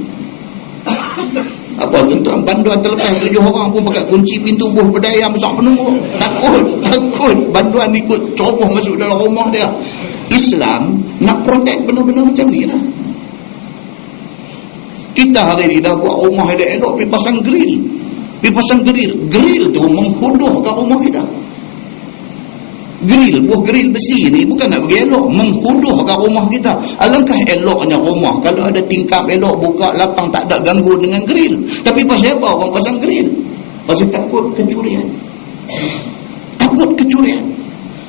Apa tuan-tuan, banduan terlepas 7 orang pun pakai kunci pintu buh berdaya besar penunggu, takut banduan ikut ceroboh masuk dalam rumah dia. Islam nak protect benda-benda macam ni lah. Kita hari ni dah buat rumah elok-elok, pergi pasang grill. Grill tu menghuduhkan rumah kita. Buah grill besi ni bukan nak bagi elok, menghuduhkan rumah kita. Alangkah eloknya rumah kalau ada tingkap elok, buka lapang, tak ada ganggu dengan grill. Tapi pasal apa orang pasang grill? Pasal takut kecurian.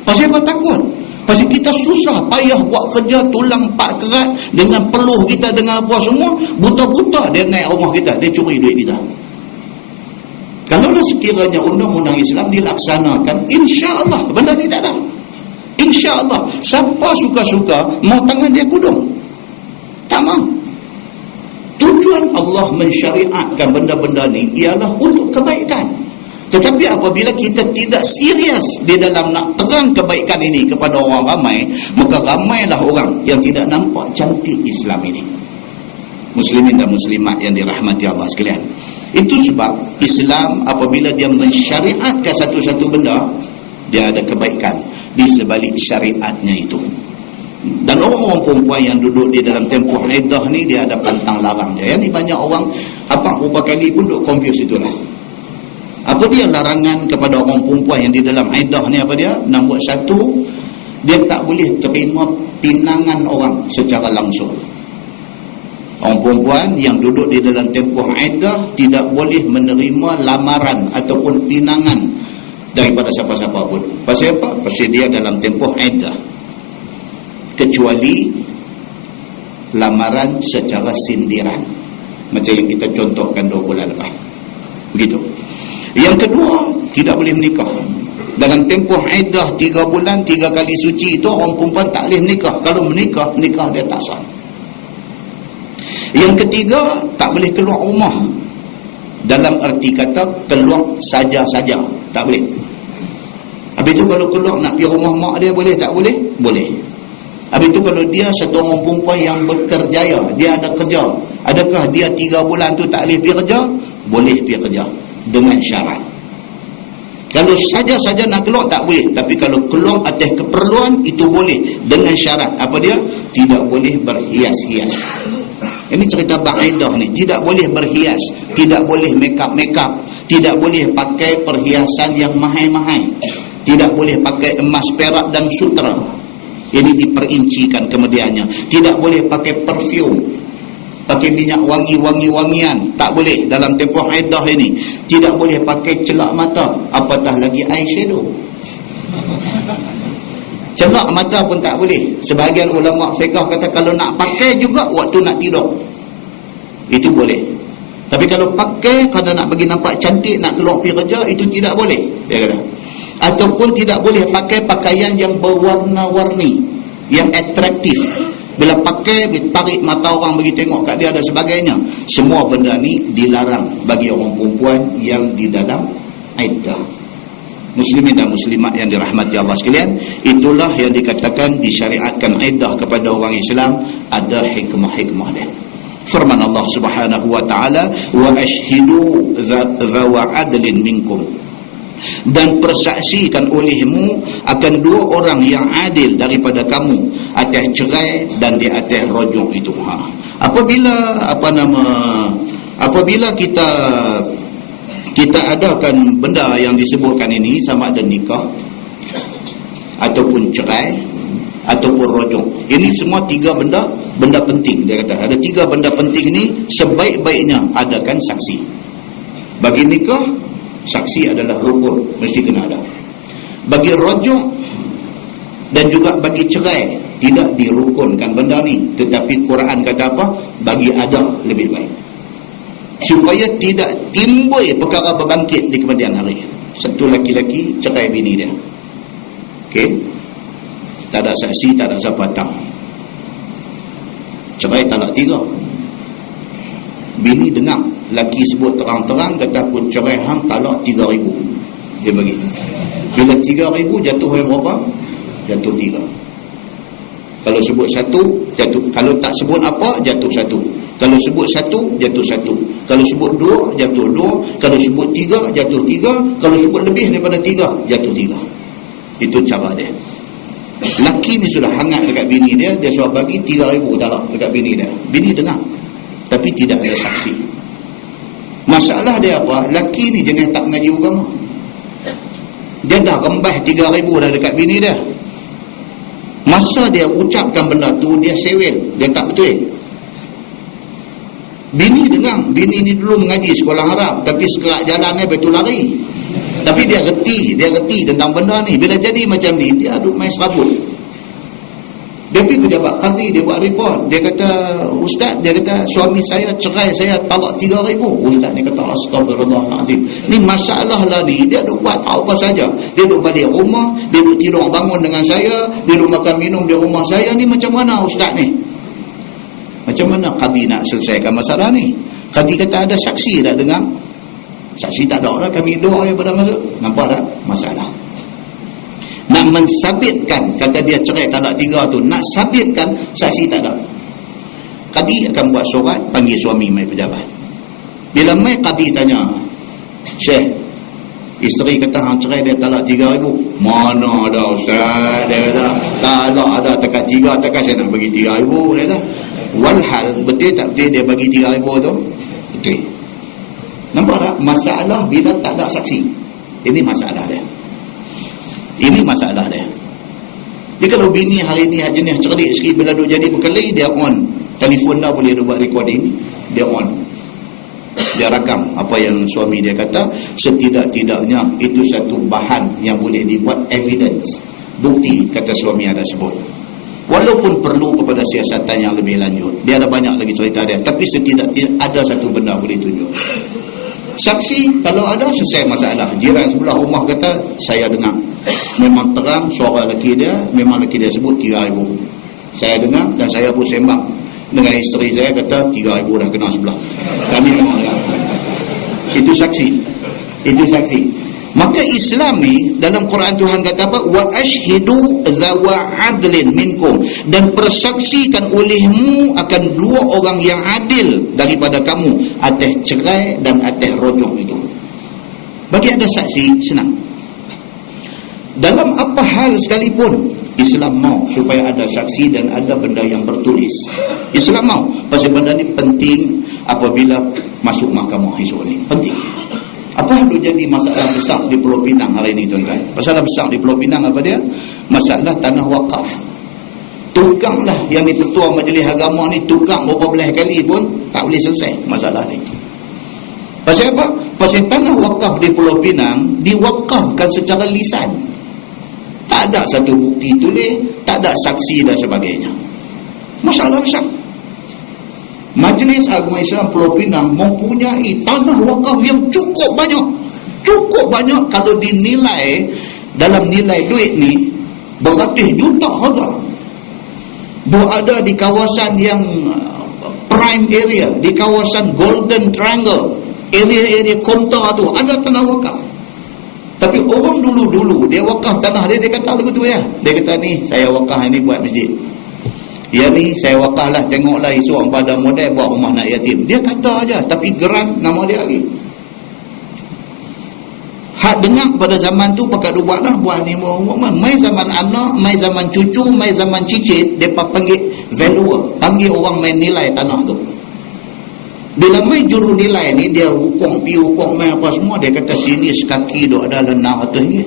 Pasal apa takut? Pasal kita susah payah buat kerja tulang pak kerat dengan peluh kita, dengan apa semua, buta-buta dia naik rumah kita, dia curi duit kita. Kalaulah sekiranya undang-undang Islam dilaksanakan, insya-Allah benda ni tak ada. Insya-Allah siapa suka-suka mau tangan dia kudung, tak mau. Tujuan Allah mensyariatkan benda-benda ni ialah untuk kebaikan. Tetapi apabila kita tidak serius di dalam nak terang kebaikan ini kepada orang ramai, maka ramailah orang yang tidak nampak cantik Islam ini. Muslimin dan muslimat yang dirahmati Allah sekalian. Itu sebab Islam apabila dia mensyariatkan satu-satu benda, dia ada kebaikan di sebalik syariatnya itu. Dan orang-orang perempuan yang duduk di dalam tempoh iddah ni, dia ada pantang larang dia. Yang ni banyak orang apa beberapa kali pun duk confuse itulah. Apa dia larangan kepada orang perempuan yang di dalam iddah ni? Apa dia? Nombor satu, dia tak boleh terima pinangan orang secara langsung. Orang perempuan yang duduk di dalam tempoh iddah tidak boleh menerima lamaran ataupun pinangan daripada siapa-siapa pun. Pasal apa? Pasal dia dalam tempoh iddah. Kecuali lamaran secara sindiran, macam yang kita contohkan 2 bulan lepas. Begitu. Yang kedua, tidak boleh menikah. Dalam tempoh iddah 3 bulan 3 kali suci itu, orang perempuan tak boleh menikah. Kalau menikah, nikah dia tak sah. Yang ketiga, tak boleh keluar rumah. Dalam erti kata keluar saja-saja, tak boleh. Habis tu kalau keluar nak pergi rumah mak dia, boleh tak boleh? Boleh. Habis tu kalau dia satu orang perempuan yang bekerjaya, dia ada kerja, adakah dia 3 bulan tu tak boleh pergi kerja? Boleh pergi kerja dengan syarat. Kalau saja-saja nak keluar tak boleh, tapi kalau keluar atas keperluan itu boleh dengan syarat. Apa dia? Tidak boleh berhias-hias. Ini cerita ba'iddah ni, tidak boleh berhias, tidak boleh make-up, tidak boleh pakai perhiasan yang mahal-mahal, tidak boleh pakai emas, perak dan sutra. Ini diperincikan kemudiannya. Tidak boleh pakai perfume, pakai minyak wangian, tak boleh dalam tempoh iddah ini. Tidak boleh pakai celak mata, apatah lagi eyeshadow. Celak mata pun tak boleh. Sebahagian ulama fiqh kata kalau nak pakai juga waktu nak tidur, itu boleh. Tapi kalau pakai kerana nak bagi nampak cantik, nak keluar pergi kerja, itu tidak boleh, dia kata. Ataupun tidak boleh pakai pakaian yang berwarna-warni, yang atraktif. Bila pakai, boleh tarik mata orang, bagi tengok kat dia dan sebagainya. Semua benda ni dilarang bagi orang perempuan yang di dalam iddah. Muslimin dan muslimat yang dirahmati Allah sekalian, itulah yang dikatakan disyariatkan iddah kepada orang Islam, ada hikmah-hikmah dia. Firman Allah Subhanahu wa taala, wa ashhidu dzawa adlin minkum, dan persaksikan olehmu akan dua orang yang adil daripada kamu atas cerai dan di atas rojok itu. Apabila kita adakan benda yang disebutkan ini, sama ada nikah ataupun cerai ataupun rojok, ini semua tiga benda penting. Dia kata ada tiga benda penting ini, sebaik-baiknya adakan saksi. Bagi nikah, saksi adalah rukun, mesti kena ada. Bagi rojok dan juga bagi cerai, tidak dirukunkan benda ni, tetapi Quran kata apa? Bagi ada lebih baik, supaya tidak timbul perkara berbangkit di kemudian hari. Satu laki-laki cerai bini dia, okey, tak ada saksi, tak ada siapa tahu, cerai talak 3. Bini dengar laki sebut terang-terang, kata aku cerai hang talak 3,000, dia bagi. Bila 3,000 jatuh yang berapa? Jatuh 3. Kalau sebut 1 jatuh, kalau tak sebut apa jatuh 1, kalau sebut 1 jatuh 1, kalau sebut 2 jatuh 2, kalau sebut 3 jatuh 3, kalau sebut lebih daripada 3 jatuh 3. Itu cara dia. Laki ni sudah hangat dekat bini dia, dia suruh bagi 3,000 talak dekat bini dia. Bini dengar, tapi tidak ada saksi. Masalah dia apa? Laki ni jenis tak mengaji agama. Dia dah rembah 3,000 dah dekat bini dia. Masa dia ucapkan benda tu, dia sewel, dia tak betul. Bini dengar, bini ni dulu mengaji sekolah Arab, tapi sekerak jalan dia betul lari. Tapi dia reti tentang benda ni. Bila jadi macam ni, dia duduk main serabut. Dia pergi pejabat qadi, dia buat report. Dia kata, ustaz, dia kata suami saya cerai saya talak 3,000. Ustaz ni kata astagfirullahalazim. Ni masalah lah ni, dia duk buat apa saja. Dia duk balik rumah, dia duk tidur bangun dengan saya, dia duk makan minum di rumah saya. Ni macam mana ustaz ni? Macam mana qadi nak selesaikan masalah ni? Qadi kata ada saksi tak dengar? Saksi tak ada lah, kami doa pada masa. Nampak tak masalah? Nak mensabitkan, kata dia cerai talak 3 tu, nak sabitkan saksi tak ada. Qadi akan buat surat, panggil suami mai pejabat. Bila mai qadi tanya, Syekh, isteri kata hang cerai dia talak 3,000. Mana ada ustaz? Dia kata tak ada tekat 3, tekat saya nak bagi 3,000. Dia kata walhal, betul tak betul dia bagi 3,000 tu? Betul. Nampak tak? Masalah bila tak ada saksi. Ini masalah dia. Ini masalah dia. Jadi kalau bini hari ni jenis cerdik sikit, bila duk jadi berkelahi, dia on telefon dah, boleh dia buat recording, dia on, dia rakam apa yang suami dia kata. Setidak-tidaknya itu satu bahan yang boleh dibuat evidence, bukti kata suami ada sebut. Walaupun perlu kepada siasatan yang lebih lanjut, dia ada banyak lagi cerita dia, tapi setidak-tidaknya ada satu benda boleh tunjuk. Saksi kalau ada, selesai masalah. Jiran sebelah rumah kata saya dengar, memang terang suara lelaki dia, memang lelaki dia sebut 3,000. Saya dengar dan saya pun sembang dengan isteri saya, kata 3,000 dah kena sebelah. Kami memang dengar. Itu saksi. Itu saksi. Maka Islam ni dalam Quran Tuhan kata apa? Wa ashhidu dzawa adlin minkum, dan persaksikan olehmu akan dua orang yang adil daripada kamu atas cerai dan atas rojok itu. Bagi ada saksi senang. Dalam apa hal sekalipun Islam mau supaya ada saksi dan ada benda yang bertulis. Islam mau pasal benda ni penting apabila masuk mahkamah esok ni. Penting. Apa yang jadi masalah besar di Pulau Pinang hari ini tuan-tuan? Masalah besar di Pulau Pinang apa dia? Masalah tanah wakaf. Tukang lah yang ni ketua majlis agama ni, tukang berapa belah kali pun tak boleh selesai masalah ni. Pasal apa? Pasal tanah wakaf di Pulau Pinang diwakafkan secara lisan. Tak ada satu bukti tulis, tak ada saksi dan sebagainya. Masalah besar. Majlis Agama Islam Pulau Pinang mempunyai tanah wakaf yang cukup banyak. Cukup banyak kalau dinilai dalam nilai duit ni beratus juta harga. Berada di kawasan yang prime area, di kawasan Golden Triangle, area-area Komtar tu ada tanah wakaf. Tapi orang dulu-dulu dia wakaf tanah dia, dia kata begitu ya. Dia kata ni saya wakaf ini buat masjid. Ya ni saya wakaf lah, tengoklah isu orang pada model buat rumah anak yatim. Dia kata aja, tapi geran nama dia lagi. Hak dengar pada zaman tu pakai dia buat lah, buat ni mai zaman anak, mai zaman cucu, mai zaman cicit, depa panggil valuer, panggil orang main nilai tanah tu. Bila mai juru nilai ni, dia hukum pi hukum mai apa semua, dia kata sini sekaki duk ada RM600.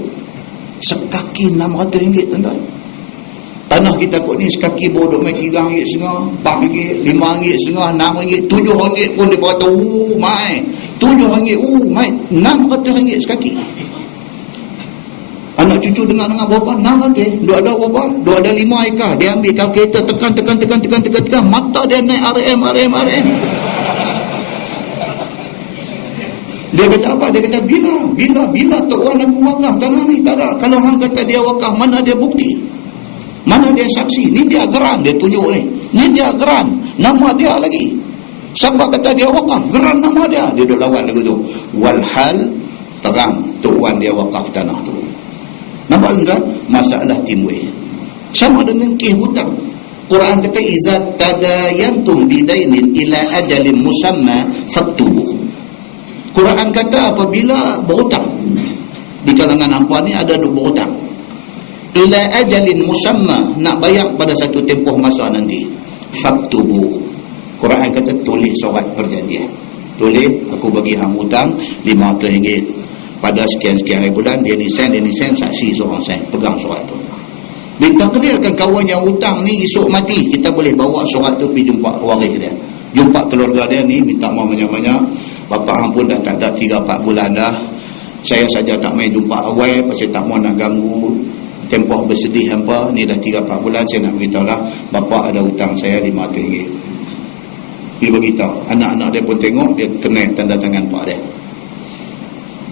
Sekaki RM600, tuan-tuan. Tanah kita kot ni sekaki baru duk mai RM3.5, RM4, RM5.5, RM6, RM7 pun dia berkata, mai RM7, mai RM600 sekaki. Anak cucu dengar berapa? RM600. Duk ada berapa? Duk ada 5 ekar. Dia ambil kalkulator, tekan, mata dia naik RM. Dia kata apa? Dia kata bila Tok Wan aku wakaf tanah ni? Tak ada. Kalau hang kata dia wakaf, mana dia bukti? Mana dia saksi? Ni dia geran, dia tunjuk ni. Ni dia geran, nama dia lagi. Siapa kata dia wakaf? Geran nama dia. Dia duduk lawan lagu tu. Walhal terang Tok Wan dia wakaf tanah tu. Nampak enggak? Masalah timbul. Sama dengan kih hutang. Quran kata iza tadayantum bidainin ila ajalin musamma faktubuh. Quran kata apabila berhutang, di kalangan hangpa ni ada duk berhutang, ila ajalin musamma, nak bayar pada satu tempoh masa nanti, faktubu. Quran kata tulis surat perjanjian. Tulis, aku bagi hang hutang RM500 pada sekian-sekian hari bulan, dia ni sen, saksi seorang sen, pegang surat tu. Ditakdirkan kawan yang hutang ni esok mati, kita boleh bawa surat tu pergi jumpa waris dia, jumpa keluarga dia ni, minta maaf banyak-banyak. Bapa hang pun dah tak ada 3-4 bulan dah. Saya saja tak main jumpa awal pasal tak mau nak ganggu tempoh bersedih hampa. Ni dah 3-4 bulan saya nak beritahu lah, bapa ada hutang saya RM500. Dia beritahu. Anak-anak dia pun tengok, dia kenal tanda tangan pak dia.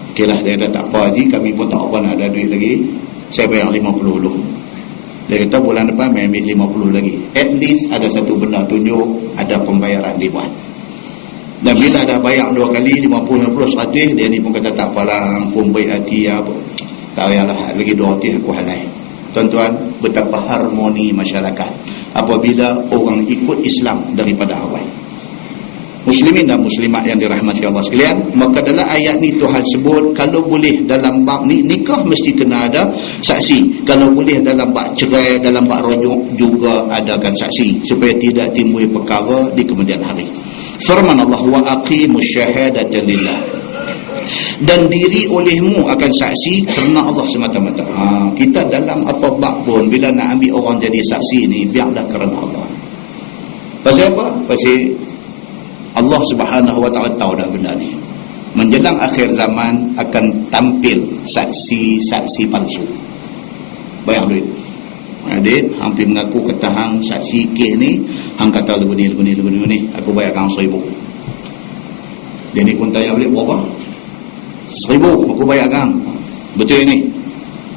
Okey lah, dia kata tak apa haji, kami pun tak apa nak ada duit lagi, saya bayar 50 dulu. Dia kata bulan depan saya ambil 50 lagi. At least ada satu benda tunjuk ada pembayaran dibuat. Dan bila dah bayar 2 kali 50, 100, dia ni pun kata tak apalah, pun baik hati apa. Tak payahlah, lagi 200 aku halai. Tuan-tuan, betapa harmoni masyarakat apabila orang ikut Islam daripada awal. Muslimin dan muslimat yang dirahmati Allah sekalian, maka dalam ayat ni Tuhan sebut kalau boleh dalam bab ni nikah mesti kena ada saksi. Kalau boleh dalam bab cerai, dalam bab rujuk juga adakan saksi supaya tidak timbul perkara di kemudian hari. Firman Allah, wa aqimus syahadata lillah, dan diri olehmu akan saksi kerana Allah semata-mata. Kita dalam apa bab pun bila nak ambil orang jadi saksi ni, biarlah kerana Allah. Pasal apa? Pasal Allah Subhanahu wa taala tahu dah benda ni. Menjelang akhir zaman akan tampil saksi-saksi palsu. Bayang duit. Adik hampir mengaku kata hang saksi kes ni, hang kata lagu ni, aku bayar kang 1,000. Dia ni pun tanya balik berapa? 1,000 aku bayar kang. Betul ni?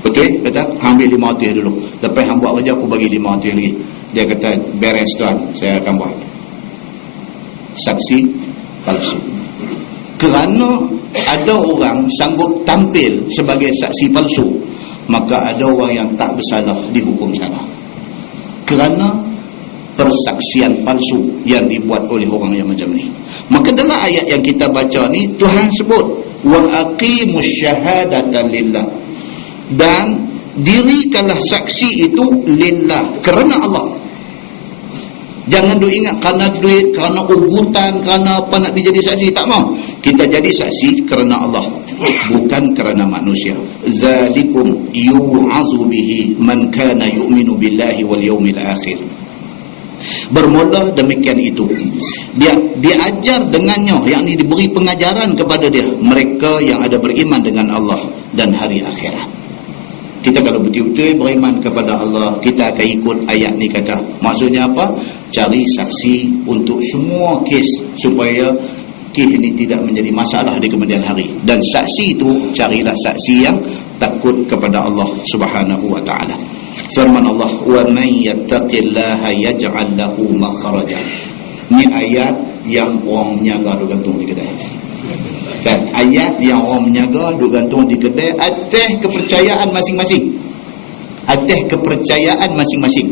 Betul? Kata hang ambil 500 dulu. Lepas hang buat kerja aku bagi 500 lagi. Dia kata beres tuan, saya akan buat. Saksi palsu. Kerana ada orang sanggup tampil sebagai saksi palsu, maka ada orang yang tak bersalah dihukum salah kerana persaksian palsu yang dibuat oleh orang yang macam ni. Maka dalam ayat yang kita baca ni Tuhan sebut wa aqimus syahadata lillah, dan dirikanlah saksi itu lillah, kerana Allah. Jangan duk ingat kerana duit, kerana ugutan, kerana apa nak jadi saksi. Tak mau. Kita jadi saksi kerana Allah, bukan kerana manusia. Zalikum yu'azu bihi man kana yu'minu billahi wal yawmil akhir. Bermula demikian itu, dia diajar dengannya, yakni diberi pengajaran kepada dia, mereka yang ada beriman dengan Allah dan hari akhirat. Kita kalau betul-betul beriman kepada Allah, kita akan ikut ayat ni kata. Maksudnya apa? Cari saksi untuk semua kes supaya kes ini tidak menjadi masalah di kemudian hari. Dan saksi itu carilah saksi yang takut kepada Allah Subhanahu wa taala. Firman Allah, "Wa man yattaqillaha yaj'al lahu makhraja." Ni ayat yang orang menyaga duk gantung di kedai. Kan? Ayat yang orang menyaga duk gantung di kedai atas kepercayaan masing-masing. Atas kepercayaan masing-masing.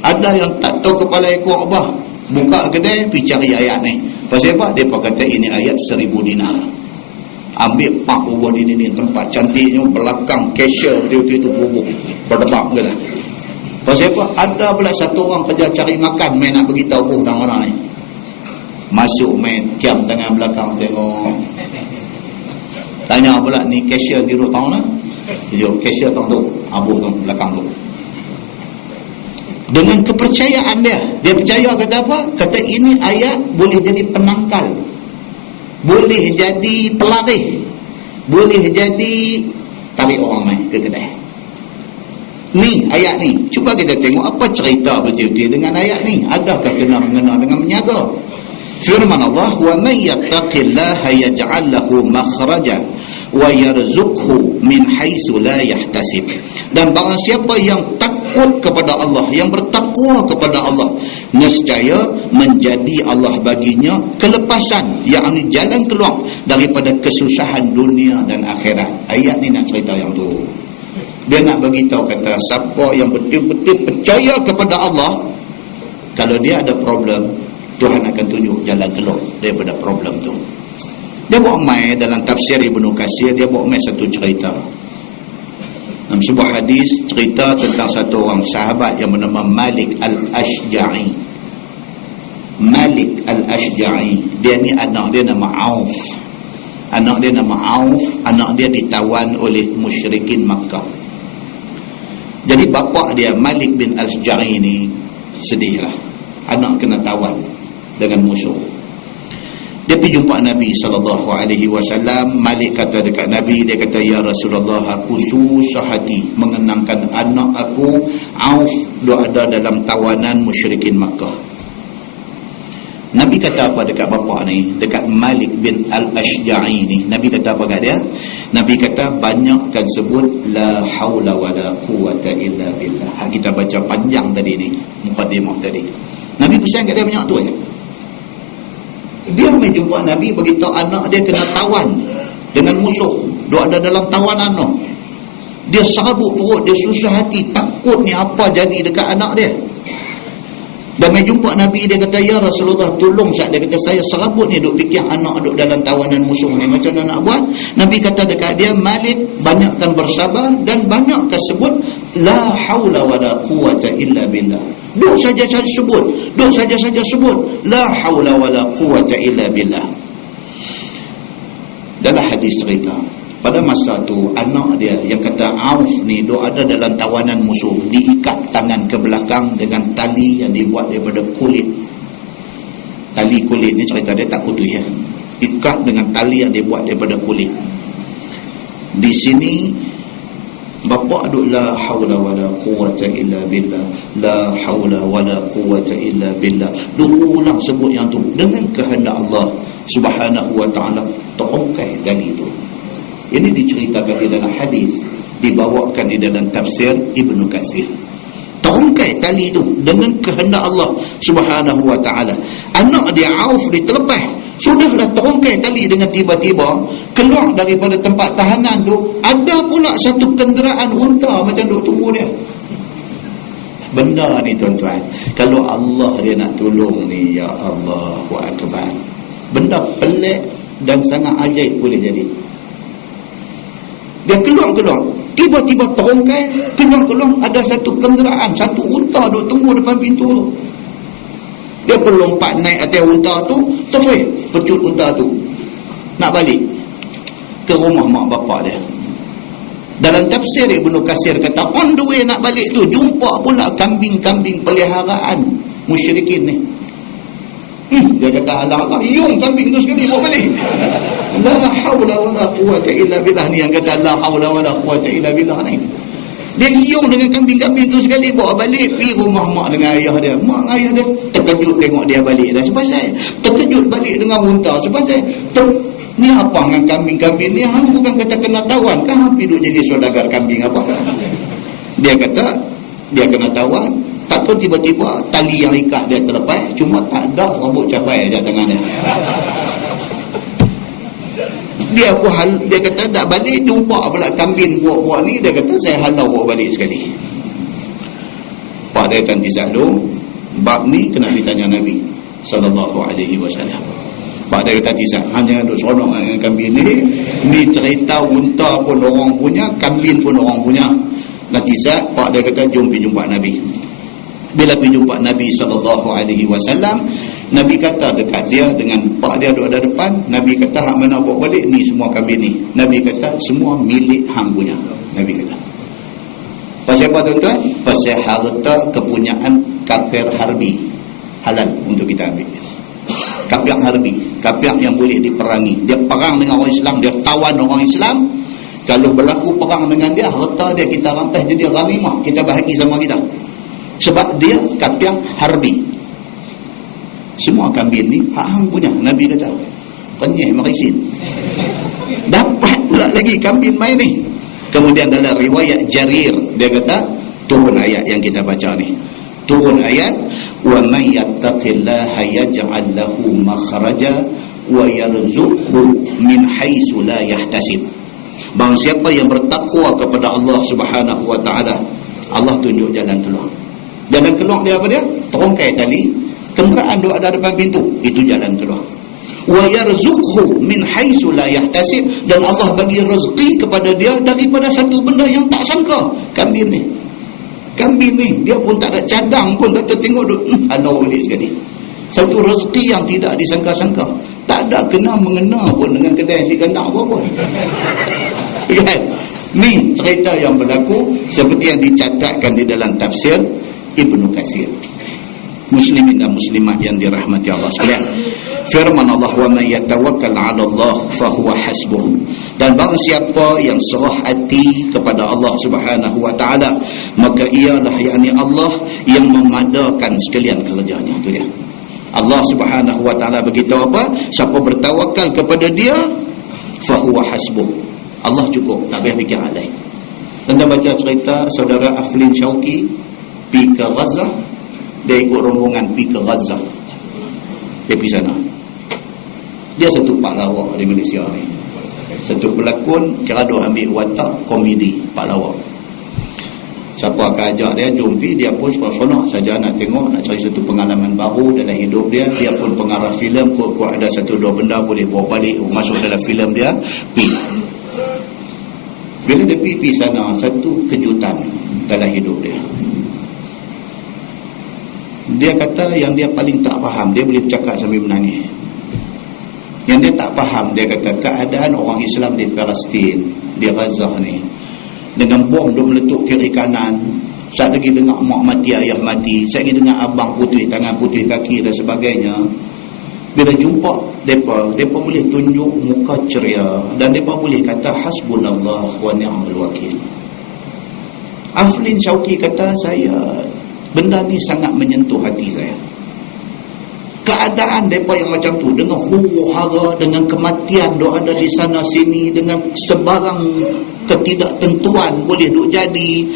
Ada yang tak tahu kepala ekor bah, buka kedai pergi cari ayat ni. Pasal apa? Dia kata ini ayat 1000 dinar. Ambil pak bubuh di ni tempat cantiknya, belakang cashier betul-betul tu bubuh berdebak ke lah. Pasal apa? Ada pula satu orang kerja cari makan, main nak beritahu bubuh tang mana ni. Masuk main kiam tangan belakang tengok. Tanya pula ni cashier di tahu lah. Dia cashier tahu tu, abuh tu belakang tu. Dengan kepercayaan dia percaya kata apa? Kata ini ayat boleh jadi penangkal, boleh jadi pelarih, boleh jadi tarik orang main ke kedai. Ni ayat ni, cuba kita tengok apa cerita betul-betul dengan ayat ni. Adakah kena-mengena dengan menyaga? Firman Allah, wa may yattaqillaha yaj'al lahu makhraja wa yarzuqhu min haitsu la yahtasib. Dan barang siapa yang takut kepada Allah, yang bertakwa kepada Allah, nescaya menjadi Allah baginya kelepasan, yakni jalan keluar daripada kesusahan dunia dan akhirat. Ayat ni nak cerita yang tu. Dia nak bagi tahu kata siapa yang betul-betul percaya kepada Allah, kalau dia ada problem, Tuhan akan tunjuk jalan keluar daripada problem tu. Dia bawa mai dalam tafsir Ibnu Katsir, dia bawa mai satu cerita. Dalam sebuah hadis cerita tentang satu orang sahabat yang bernama Malik Al-Ashja'i. Malik Al-Ashja'i, dia ni anak dia nama Auf. Anak dia nama Auf, anak dia ditawan oleh musyrikin Makkah. Jadi bapa dia Malik bin Al-Ashja'i ni sedihlah. Anak kena tawan dengan musuh. Dia pergi jumpa Nabi SAW. Malik kata dekat Nabi, dia kata, ya Rasulullah, aku susah hati mengenangkan anak aku Auf dia ada dalam tawanan musyrikin Makkah. Nabi kata apa dekat bapa ni, dekat Malik bin Al-Ashja'i ni? Nabi kata apa kat dia? Nabi kata banyakkan sebut la haula wala quwata illa billah. Kita baca panjang tadi ni, mukadimah tadi. Nabi pesan kat dia banyak tu je. Dia mai jumpa Nabi, beritahu anak dia kena tawan dengan musuh, dia ada dalam tawanan tu. Dia serabut perut, dia susah hati, takut ni apa jadi dekat anak dia. Dan mai jumpa Nabi, dia kata, ya Rasulullah, tolong saya. Dia kata, saya serabut ni duk fikir anak duk dalam tawanan musuh ni, macam mana nak buat? Nabi kata dekat dia, Malik, banyakkan bersabar dan banyakkan sebut la haula wala quwata illa billah. Duk saja sebut, duk saja sebut la haula wala quwata illa billah. Dalam hadis cerita, pada masa tu anak dia yang kata Auf ni duk ada dalam tawanan musuh, diikat tangan ke belakang dengan tali yang dibuat daripada kulit. Tali kulit ni cerita dia tak kutu ya. Ikat dengan tali yang dibuat daripada kulit. Di sini bapa duk la haula wala quwata illa billah, la haula wala quwata illa billah. Duk ulang sebut yang tu dengan kehendak Allah Subhanahu wa taala, terongkai tali tu. Ini diceritakan di dalam hadis, dibawakan di dalam tafsir Ibnu Katsir. Terongkai tali itu dengan kehendak Allah Subhanahu wa taala. Anak dia Auf ditelepas. Sudahlah terongkai tali dengan tiba-tiba keluar daripada tempat tahanan tu, ada pula satu kenderaan unta macam duk tunggu dia. Benda ni tuan-tuan, kalau Allah dia nak tolong ni, ya Allahu akbar. Benda pelik dan sangat ajaib boleh jadi. Dia keluar, tiba-tiba terongkai, keluar, ada satu kenderaan, satu unta duk tunggu depan pintu tu. Dia pun lompat naik atas unta tu, terus pecut unta tu, nak balik ke rumah mak bapak dia. Dalam tafsir Ibnu Katsir kata, on the way nak balik tu, jumpa pula kambing-kambing peliharaan musyrikin ni. Dia kata, Allah, yung kambing tu sekali bawa balik. La haula wala quwata illa billah ni yang kata la haula wala quwata illa billah ni. Dia yung dengan kambing-kambing tu sekali bawa balik pergi rumah mak dengan ayah dia. Mak dengan ayah dia terkejut tengok dia balik dah. Sebab saya terkejut balik dengan unta. Sebab saya ni apa dengan kambing-kambing ni? Hang bukan kata kena tawan kan? Hang pergi duk jadi saudagar kambing apa? Dia kata dia kena tawan. Tak tahu tiba-tiba tali yang ikat dia terlepas, cuma tak ada serabut capai aja tangan dia. Dia kata dah balik jumpa pula kambing buat-buat ni, dia kata saya halau bawa balik sekali. Pak Pak dia kan tisah lu, bab ni kena ditanya Nabi sallallahu alaihi wasallam. Pak dia kata tisah, hanya duk seronok dengan kambing ni cerita unta pun orang punya, kambing pun orang punya. Nanti Pak dia kata jom pergi jumpa Nabi. Bila pergi jumpa Nabi sallallahu alaihi wasallam, Nabi kata dekat dia dengan pak dia duduk ada depan, Nabi kata hak mana bawa balik ni semua kambing ni. Nabi kata semua milik hang punya. Nabi kata. Pasal apa tuan-tuan? Pasal harta kepunyaan kafir harbi halal untuk kita ambil. Kafir harbi, kafir yang boleh diperangi. Dia perang dengan orang Islam, dia tawan orang Islam. Kalau berlaku perang dengan dia, harta dia kita rampas jadi ghanimah, kita bahagi sama kita. Sebab dia kafir harbi. Semua kambing ni hak hang punya. Nabi kata penyih marisin. Dapat pula lagi kambing main ni. Kemudian dalam riwayat Jarir, dia kata turun ayat yang kita baca ni. Turun ayat, wa may yattaqillaha yaj'al lahu makhraja wa yarzuqhu min haitsu la yahtasib. Barang siapa yang bertakwa kepada Allah Subhanahu wa taala, Allah tunjuk jalan keluar. Jalan keluar dia apa dia? Tongkai tali, kenderaan duk ada depan pintu, itu jalan keluar. Wa yarzuqhu min haitsu la yahtasib, dan Allah bagi rezeki kepada dia daripada satu benda yang tak sangka. Kambing ni dia pun tak ada cadang pun, tak tengok duk halau balik sekali. Satu rezeki yang tidak disangka-sangka, tak ada kena mengena pun dengan kedai si kandang apa pun. Kan? Ni cerita yang berlaku seperti yang dicatatkan di dalam tafsir Ibnu Katsir. Muslimin dan muslimat yang dirahmati Allah sekalian, firman Allah, wa man yatawakkal 'ala Allah fa huwa hasbuh. Dan barang siapa yang serah hati kepada Allah Subhanahu wa taala, maka ialah yakni Allah yang memadakan sekalian kerjanya. Itu dia. Allah Subhanahu wa taala beritahu apa? Siapa bertawakal kepada dia, fa huwa hasbuh. Allah cukup, tak payah fikir hal lain. Anda baca cerita saudara Aflin Syauqi pergi ke Gaza. Dia ikut rombongan pergi ke Gaza. Dia pergi sana. Dia satu pahlawan di Malaysia ni. Satu pelakon, kira dia ambil watak komedi pahlawan. Siapa akan ajak dia, jom pergi, dia pun seronok saja nak tengok, nak cari satu pengalaman baru dalam hidup dia. Dia pun pengarah filem, kuat ada satu dua benda boleh bawa balik masuk dalam filem dia, pergi. Bila dia pergi sana, satu kejutan dalam hidup dia. Dia kata yang dia paling tak faham, dia boleh bercakap sambil menangis. Yang dia tak faham, dia kata keadaan orang Islam di Palestin, di Gaza ni, dengan bom dia meletup kiri kanan. Saat lagi dengar mak mati, ayah mati, saat lagi dengar abang putih tangan, putih kaki dan sebagainya. Bila jumpa mereka boleh tunjuk muka ceria, dan mereka boleh kata hasbunallah wa ni'mal wakil. Aflin Syauqi kata, benda ni sangat menyentuh hati saya. Keadaan mereka yang macam tu, dengan huru-hara, dengan kematian duk ada di sana sini, dengan sebarang ketidaktentuan boleh duk jadi,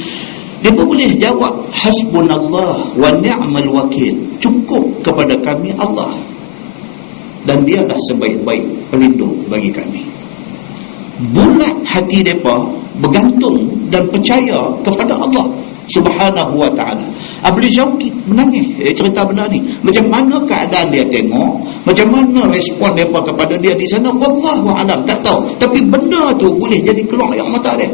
mereka boleh jawab hasbunallah wa ni'mal wakil, cukup kepada kami Allah, dan dialah sebaik-baik pelindung bagi kami. Bulat hati mereka bergantung dan percaya kepada Allah Subhanahu wa ta'ala. Aflin Syauqi menangis cerita benda ni. Macam mana keadaan dia tengok, macam mana respon mereka kepada dia di sana, wallahu a'lam, tak tahu. Tapi benda tu boleh jadi keluar yang mata dia.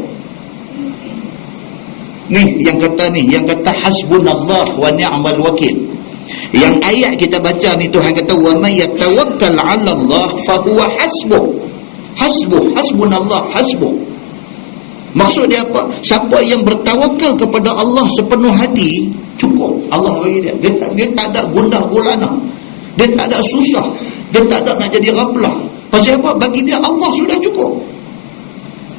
Ni yang kata hasbunallah wa ni'mal wakil. Yang ayat kita baca ni, Tuhan kata wa may yatawakkal 'ala Allah fa huwa hasbuh. Hasbunallah hasbuh. Maksud dia apa? Siapa yang bertawakal kepada Allah sepenuh hati, cukup Allah bagi dia. Dia tak ada gundah gulana, dia tak ada susah, dia tak ada nak jadi raplah. Pasal apa? Bagi dia Allah sudah cukup.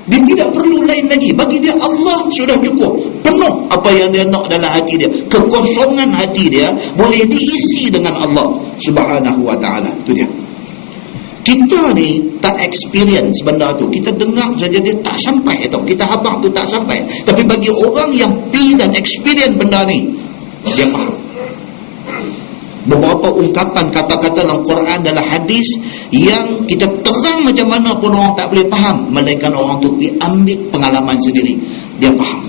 Dia tidak perlu lain lagi. Bagi dia Allah sudah cukup. Penuh apa yang dia nak dalam hati dia. Kekosongan hati dia boleh diisi dengan Allah Subhanahu wa ta'ala. Itu dia. Kita ni tak experience benda tu. Kita dengar saja dia tak sampai tau. Kita habang tu tak sampai. Tapi bagi orang yang pi dan experience benda ni, dia faham. Beberapa ungkapan kata-kata dalam Quran, dalam hadis yang kita terang macam mana pun orang tak boleh faham, melainkan orang tu pergi ambil pengalaman sendiri, dia faham.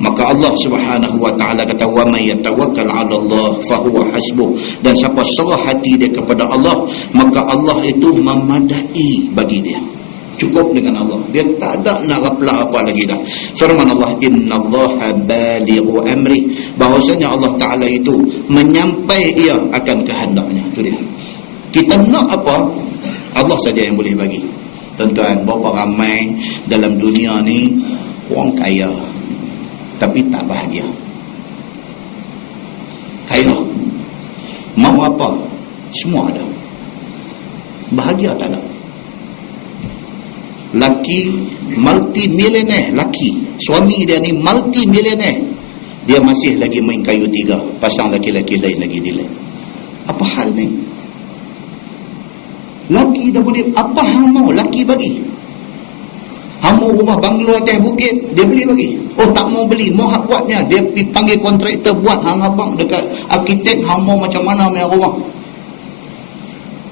Maka Allah Subhanahu wa taala kata, wa may yatawakkal 'ala Allah fa huwa hasbuh. Dan siapa serah hati dia kepada Allah, maka Allah itu memadai bagi dia. Cukup dengan Allah. Dia tak ada nak apa lagi dah. Firman Allah, innallaha balighu amri. Bahawasanya Allah Taala itu menyampai ia akan kehendaknya. Itu dia. Kita nak apa, Allah saja yang boleh bagi. Tuan-tuan, berapa ramai dalam dunia ni orang kaya tapi tak bahagia. Kaya, mau apa semua ada, bahagia tak ada. Laki multi-millionaire, laki suami dia ni multi-millionaire, dia masih lagi main kayu tiga, pasang laki-laki lain lagi di lain. Apa hal ni? Laki dah boleh, apa hang mau laki bagi? Hang mau rumah banglo atas bukit, dia boleh bagi. Oh tak mau beli, mau hak buatnya, dia pergi panggil kontraktor buat. Hang abang dekat arkitek, hang mau macam mana punya rumah?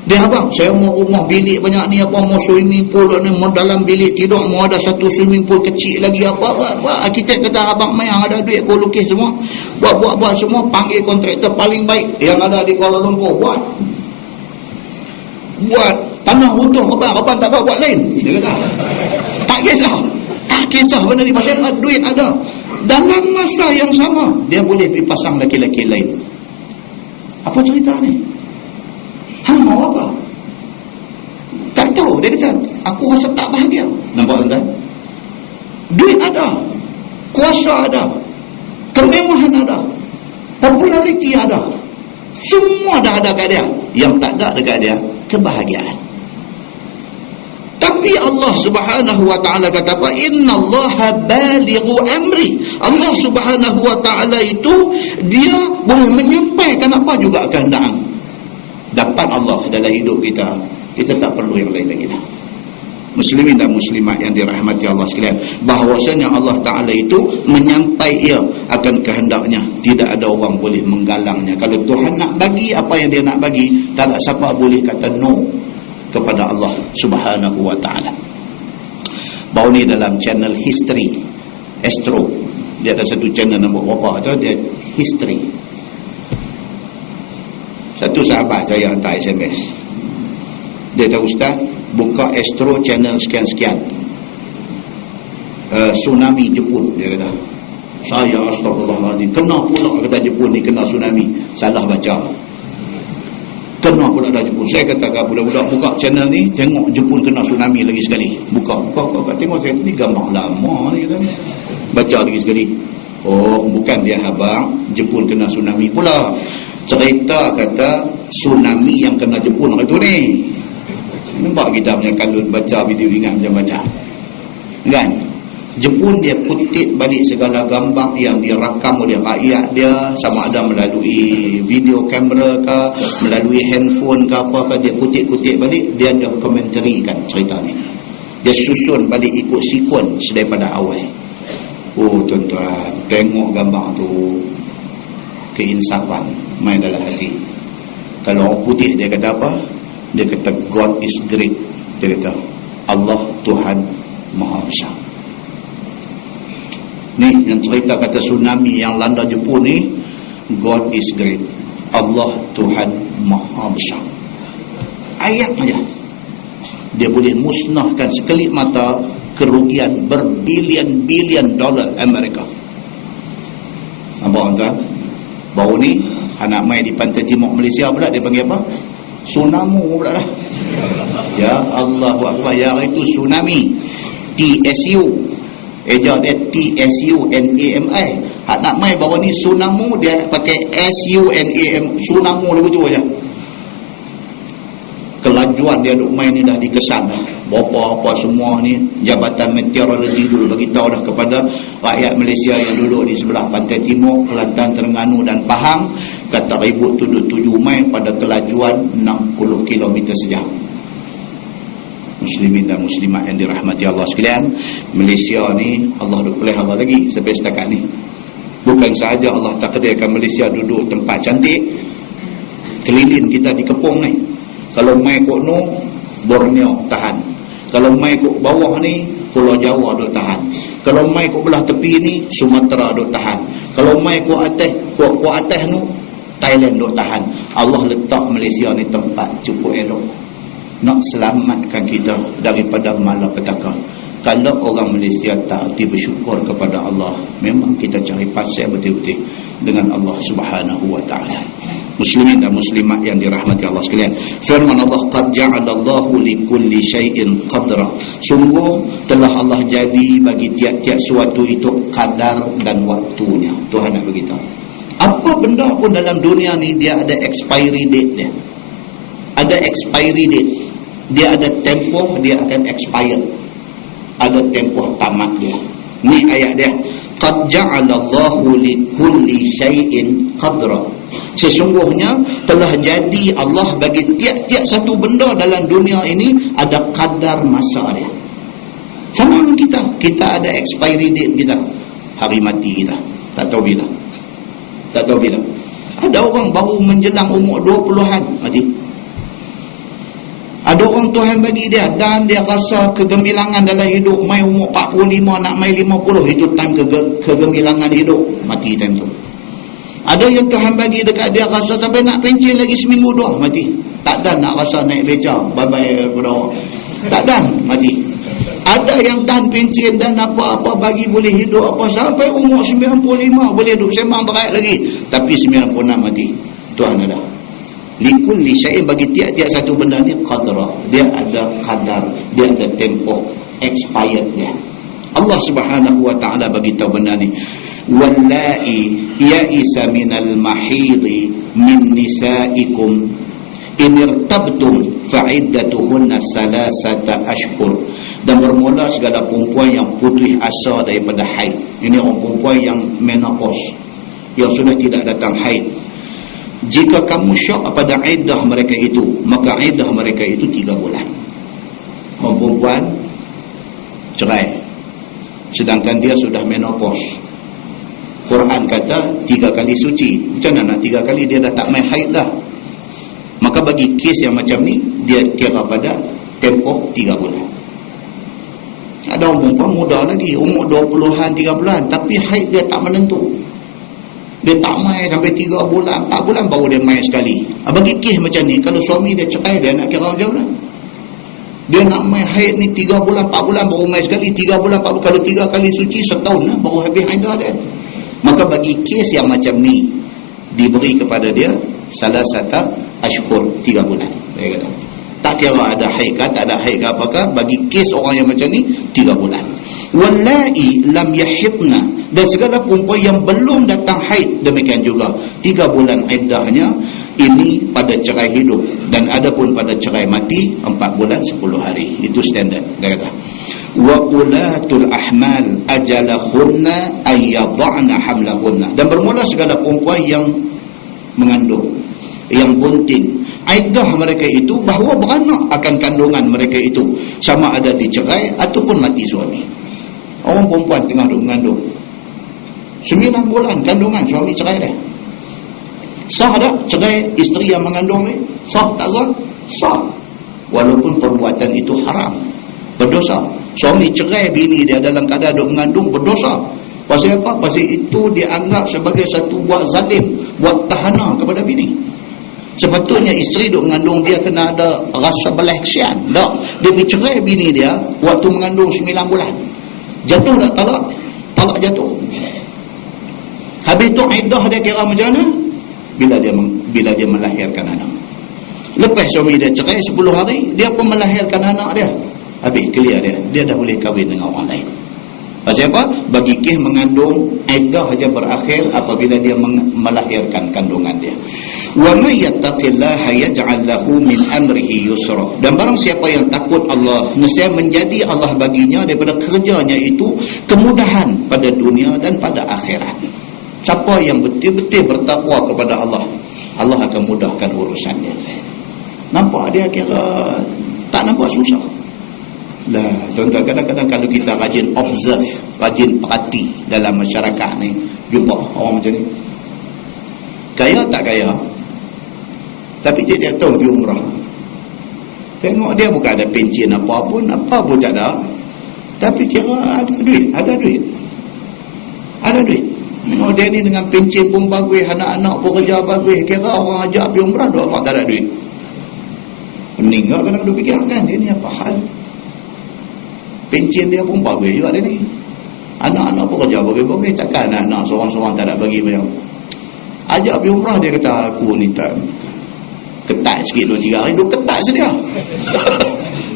Dia abang, saya mau rumah bilik banyak ni, apa mau swimming pool ni, mau dalam bilik tidur mau ada satu swimming pool kecil lagi, apa. Arkitek kata, abang mai hang ada duit kau lukis semua, buat semua, panggil kontraktor paling baik yang ada di Kuala Lumpur, buat tanah runtuh, abang tak buat lain. Dia kata tak kisah benda ni, pasal duit ada. Dalam masa yang sama dia boleh pergi pasang laki-laki lain. Apa cerita ni? Hang mau apa? Tak tahu. Dia kata, aku rasa tak bahagia. Nampak tuan-tuan? Duit ada, kuasa ada, kemewahan ada, populariti ada, semua dah ada kat dia. Yang tak ada dekat dia, kebahagiaan. Tapi Allah Subhanahu wa taala kata apa? Innallaha balighu amri. Allah Subhanahu wa taala itu dia boleh menyampaikan apa juga kehendak. Dapat Allah dalam hidup kita, kita tak perlu yang lain lagi dah. Muslimin dan muslimat yang dirahmati Allah sekalian, bahawasanya Allah Ta'ala itu menyampai ia akan kehendaknya. Tidak ada orang boleh menggalangnya. Kalau Tuhan nak bagi apa yang dia nak bagi, tak ada siapa boleh kata no kepada Allah Subhanahu wa Ta'ala. Baru ni dalam channel History Astro, dia ada satu channel nombor berapa tu, dia History. Satu sahabat saya hantar SMS, dia kata, Ustaz, buka Astro channel sekian-sekian, tsunami Jepun. Dia kata, saya astagfirullahaladzim, kena pula kata Jepun ni kena tsunami. Salah baca, kena pula dah Jepun. Saya kata kat budak-budak, buka channel ni, tengok Jepun kena tsunami lagi sekali. Buka tengok. Saya ni gambar lama ni, kata, baca lagi sekali. Oh, bukan dia abang, Jepun kena tsunami pula. Cerita kata tsunami yang kena Jepun itu ni. Nampak kita punya kalut baca video, ingat macam baca kan? Jepun dia kutip balik segala gambar yang dirakam oleh rakyat dia, sama ada melalui video kamera ke, melalui handphone ke apa ke, dia kutip balik, dia dokumentarikan cerita ni, dia susun balik ikut sequence daripada awal. Oh tuan-tuan, tengok gambar tu, keinsafan main dalam hati. Kalau orang putih dia kata apa? Dia kata God is great. Dia kata Allah Tuhan Maha Besar. Ni yang cerita kata tsunami yang landa Jepun ni, God is great, Allah Tuhan Maha Besar. Ayat aja dia boleh musnahkan sekelip mata kerugian berbilion-bilion dolar Amerika. Nampak tuan? Baru ni anak mai di pantai timur Malaysia pula, dia panggil apa? Tsunami pula dah. Ya Allahu Akbar, yang itu tsunami. TSU, eja dia TSUNAMI. Hak nak mai baru ni tsunami, dia pakai SUNAM, tsunami dia betul aja. Kelajuan dia duk main ni dah dikesan dah. Berapa semua ni Jabatan Meteorologi dulu bagi tahu dah kepada rakyat Malaysia yang duduk di sebelah pantai timur, Kelantan, Terengganu dan Pahang, kata ribut tu duk 7 Mei pada kelajuan 60 km sejam. Muslimin dan muslimat yang dirahmati Allah sekalian, Malaysia ni Allah duk pelihara lagi sampai setakat ni. Bukan sahaja Allah takdirkan Malaysia duduk tempat cantik, keliling kita dikepung ni. Kalau mai kok no, Borneo tahan. Kalau mai kok bawah ni, Pulau Jawa duk tahan. Kalau mai kau belah tepi ni, Sumatera duk tahan. Kalau mai kau atas nu, Thailand duk tahan. Allah letak Malaysia ni tempat cukup elok nak selamatkan kita daripada malapetaka. Kalau orang Malaysia tak erti bersyukur kepada Allah, memang kita cari pasal betul-betul dengan Allah Subhanahu wa taala. Muslimin dan muslimat yang dirahmati Allah sekalian, firman Allah, qad ja'alallahu likulli syai'in qadra. Sungguh telah Allah jadi bagi tiap-tiap suatu itu kadar dan waktunya. Tuhan nak beritahu, apa benda pun dalam dunia ni dia ada expiry date dia. Ada expiry date. Dia ada tempoh, dia akan expire. Ada tempoh tamat dia. Ni ayat dia. Qad ja'alallahu likulli syai'in qadra. Sesungguhnya telah jadi Allah bagi tiap-tiap satu benda dalam dunia ini ada kadar masa dia. Sama dengan kita. Kita ada expiry date kita. Hari mati kita. Tak tahu bila. Tak tahu bila. Ada orang baru menjelang umur 20-an mati. Ada orang Tuhan bagi dia dan dia rasa kegemilangan dalam hidup, mai umur 45 nak mai 50, itu time kegemilangan hidup, mati time tu. Ada yang Tuhan bagi dekat dia rasa sampai nak pencin lagi seminggu dua, mati. Tak dan nak rasa naik beca, bye-bye kepada tak dan, mati. Ada yang tahan pencin dan apa-apa bagi boleh hidup apa sampai umur 95 boleh duduk sembang berat lagi, tapi 96 mati. Tuhan ada. Likulli syai'in, bagi tiap-tiap satu benda ni qadra, dia ada qadar, dia ada tempoh expired dia. Allah Subhanahu wa taala bagi tahu benda ni, wallahi ya'isa minal mahidi min nisaikum in irtabtum fa'iddatuhunna salasata ashhur. Dan bermula segala perempuan yang putus asa daripada haid. Ini orang perempuan yang menopause, yang sudah tidak datang haid. Jika kamu syak pada iddah mereka itu, maka iddah mereka itu 3 bulan. Orang perempuan cerai sedangkan dia sudah menopause. Quran kata 3 kali suci. Macam mana nak 3 kali, dia dah tak main haid dah. Maka bagi kes yang macam ni, dia kira pada tempoh 3 bulan. Ada orang perempuan muda lagi, umur 20-an, 3 bulan, tapi haid dia tak menentu. Dia tak main sampai 3 bulan, 4 bulan baru dia main sekali. Bagi kes macam ni, kalau suami dia cerai, dia nak kira macam mana? Dia nak main haid ni 3 bulan, 4 bulan baru main sekali. 3 bulan, 4 bulan, kalau 3 kali suci setahun lah, baru habis haidah dia. Maka bagi kes yang macam ni, diberi kepada dia salah satu ashhur, 3 bulan. Dia kata, tak kira ada haid ke, tak ada haid ke apakah, bagi kes orang yang macam ni 3 bulan. Wallahi lam yahidna, dan segala perempuan yang belum datang haid demikian juga 3 bulan iddahnya. Ini pada cerai hidup, dan ada pun pada cerai mati 4 bulan 10 hari. Itu standard. Dia kata, wa ulatul ahmal ajalahunna ay yad'na hamlahunna, dan bermula segala perempuan yang mengandung, yang bunting, iddah mereka itu bahawa beranak akan kandungan mereka itu, sama ada dicerai ataupun mati suami. Orang perempuan tengah duduk mengandung 9 bulan kandungan, suami cerai dia. Sah tak cerai isteri yang mengandung ni? Sah tak sah? Sah. Walaupun perbuatan itu haram, berdosa. Suami cerai bini dia dalam keadaan duduk mengandung, berdosa. Pasal apa? Pasal itu dianggap sebagai satu buat zalim, buat tahana kepada bini. Sepatutnya isteri duduk mengandung, dia kena ada rasa belas kesian. Tak, dia bercerai bini dia waktu mengandung 9 bulan. Jatuh tak talak? Talak jatuh. Habis tu iddah dia kira macam mana? Bila dia melahirkan anak. Lepas suami dia cerai 10 hari, dia pun melahirkan anak dia. Habis clear dia. Dia dah boleh kahwin dengan orang lain. Pasal apa? Bagi kes mengandung, iddah saja berakhir apabila dia melahirkan kandungan dia. Wa may yattaqillaha yaj'al lahu min amrihi yusra. Dan barang siapa yang takut Allah, nescaya menjadi Allah baginya daripada kerjanya itu kemudahan pada dunia dan pada akhirat. Siapa yang betul-betul bertakwa kepada Allah, Allah akan mudahkan urusannya. Nampak dia kira tak nampak susah. Lah, tuan-tuan, kadang-kadang kalau kita rajin observe, rajin perhati dalam masyarakat ni, jumpa orang macam ni. Kaya tak kaya, tapi dia tiap tahun pergi umrah. Tengok dia bukan ada pencen apa pun tak ada. Tapi kira ada duit. Oh, dia ni dengan pencen pun bagus, anak-anak pun kerja bagus, kira orang ajak pergi umrah dua orang tak ada duit. Pening tak kena fikir kan, dia ni apa hal? Pencen dia pun bagus juga dia ni. Anak-anak pun kerja bagus-bagus, takkan anak-anak seorang-seorang tak ada bagi macam. Ajak pergi umrah, dia kata aku ni tak ketat sikit 2-3 hari, duk ketat sedia.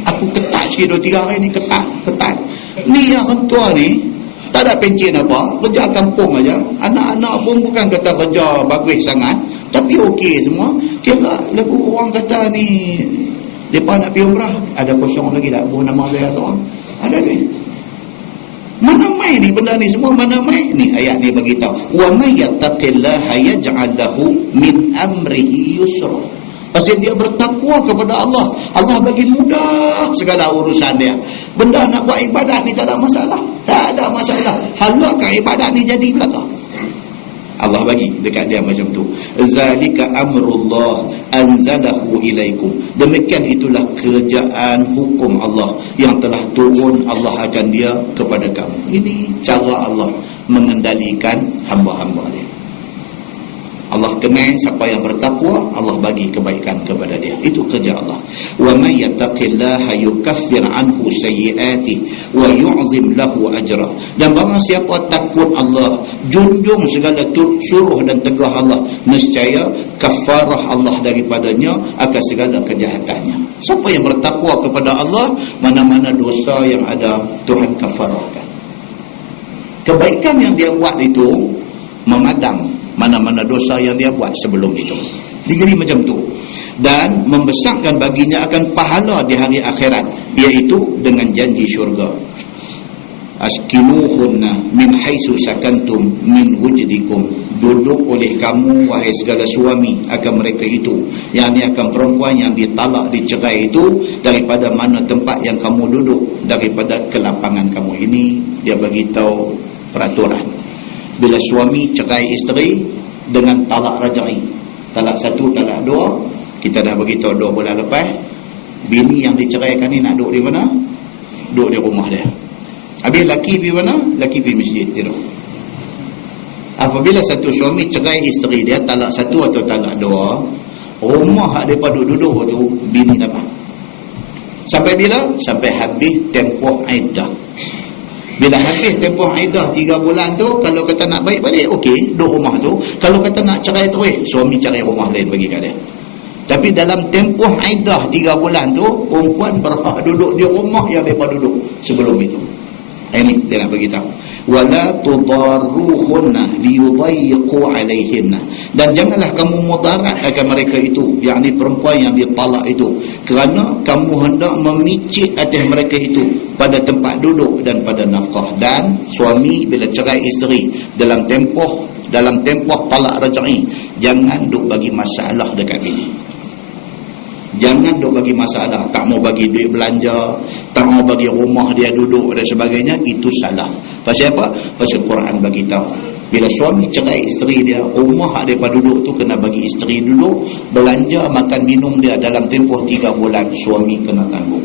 Aku ketat sikit 2-3 hari ni, ketat. Ni yang tua ni tak ada pencen apa, kerja kampung aja. Anak-anak pun bukan kata kerja bagus sangat, tapi okey semua. Kira lagu orang kata ni depa nak pergi umrah, ada kosong lagi tak? Buah nama saya seorang. Ada duit. Mana mai ni benda ni semua, mana mai? Ni ayat ni bagi tahu. Wa may yattaqillaha yaj'al lahu min amrihi yusra. Pasal dia bertakwa kepada Allah, Allah bagi mudah segala urusan dia. Benda nak buat ibadat ni tak ada masalah. Tak ada masalah. Halakkan ibadat ni jadi belaka. Allah bagi dekat dia macam tu. Zalika amrullah anzalahu ilaikum. Demikian itulah kerjaan hukum Allah yang telah turun Allah akan dia kepada kamu. Ini cara Allah mengendalikan hamba-hamba dia. Allah kenal siapa yang bertakwa, Allah bagi kebaikan kepada dia. Itu kerja Allah. Wa may yattaqillaha yukaffir anhu sayyi'atihi wa yu'zim lahu ajra. Dan barang siapa takut Allah, junjung segala suruh dan tegah Allah, nescaya kafarah Allah daripadanya akan segala kejahatannya. Siapa yang bertakwa kepada Allah, mana-mana dosa yang ada Tuhan kafarahkan. Kebaikan yang dia buat itu memadam mana-mana dosa yang dia buat sebelum itu. Jadi macam tu. Dan membesarkan baginya akan pahala di hari akhirat, iaitu dengan janji syurga. Askinuhunna min haitsu sakantum min wujdikum. Duduk oleh kamu wahai segala suami akan mereka itu, yakni akan perempuan yang ditalak, dicerai itu, daripada mana tempat yang kamu duduk, daripada kelapangan kamu. Ini dia bagi tahu peraturan. Bila suami cerai isteri dengan talak rajai, talak 1, talak 2, kita dah beritahu 2 bulan lepas, bini yang diceraikan ni nak duduk di mana? Duduk di rumah dia. Habis laki pergi mana? Laki pergi masjid tidur. Apabila satu suami cerai isteri dia talak 1 atau talak 2, rumah hak mereka duduk tu bini dapat. Sampai bila? Sampai habis tempoh iddah. Bila habis tempoh iddah 3 bulan tu, kalau kata nak baik balik, okey, duduk rumah tu. Kalau kata nak cerai terus, suami cari rumah lain bagi kat dia. Tapi dalam tempoh iddah 3 bulan tu, perempuan berhak duduk di rumah yang mereka duduk sebelum itu. Ini dia nak bagi tahu. Wala tudarruhunna liyudayyiqu alaihinna. Dan janganlah kamu mudarat akan mereka itu, yakni perempuan yang ditalak itu, kerana kamu hendak memicit atas mereka itu pada tempat duduk dan pada nafkah. Dan suami bila cerai isteri dalam tempoh talak rajai, jangan duk bagi masalah dekat bini. Jangan duk bagi masalah, tak mau bagi duit belanja, tak mau bagi rumah dia duduk dan sebagainya. Itu salah. Pasal apa? Pasal Quran bagi tahu, bila suami cerai isteri dia, rumah dia pada duduk tu kena bagi isteri dulu, belanja makan minum dia dalam tempoh 3 bulan suami kena tanggung.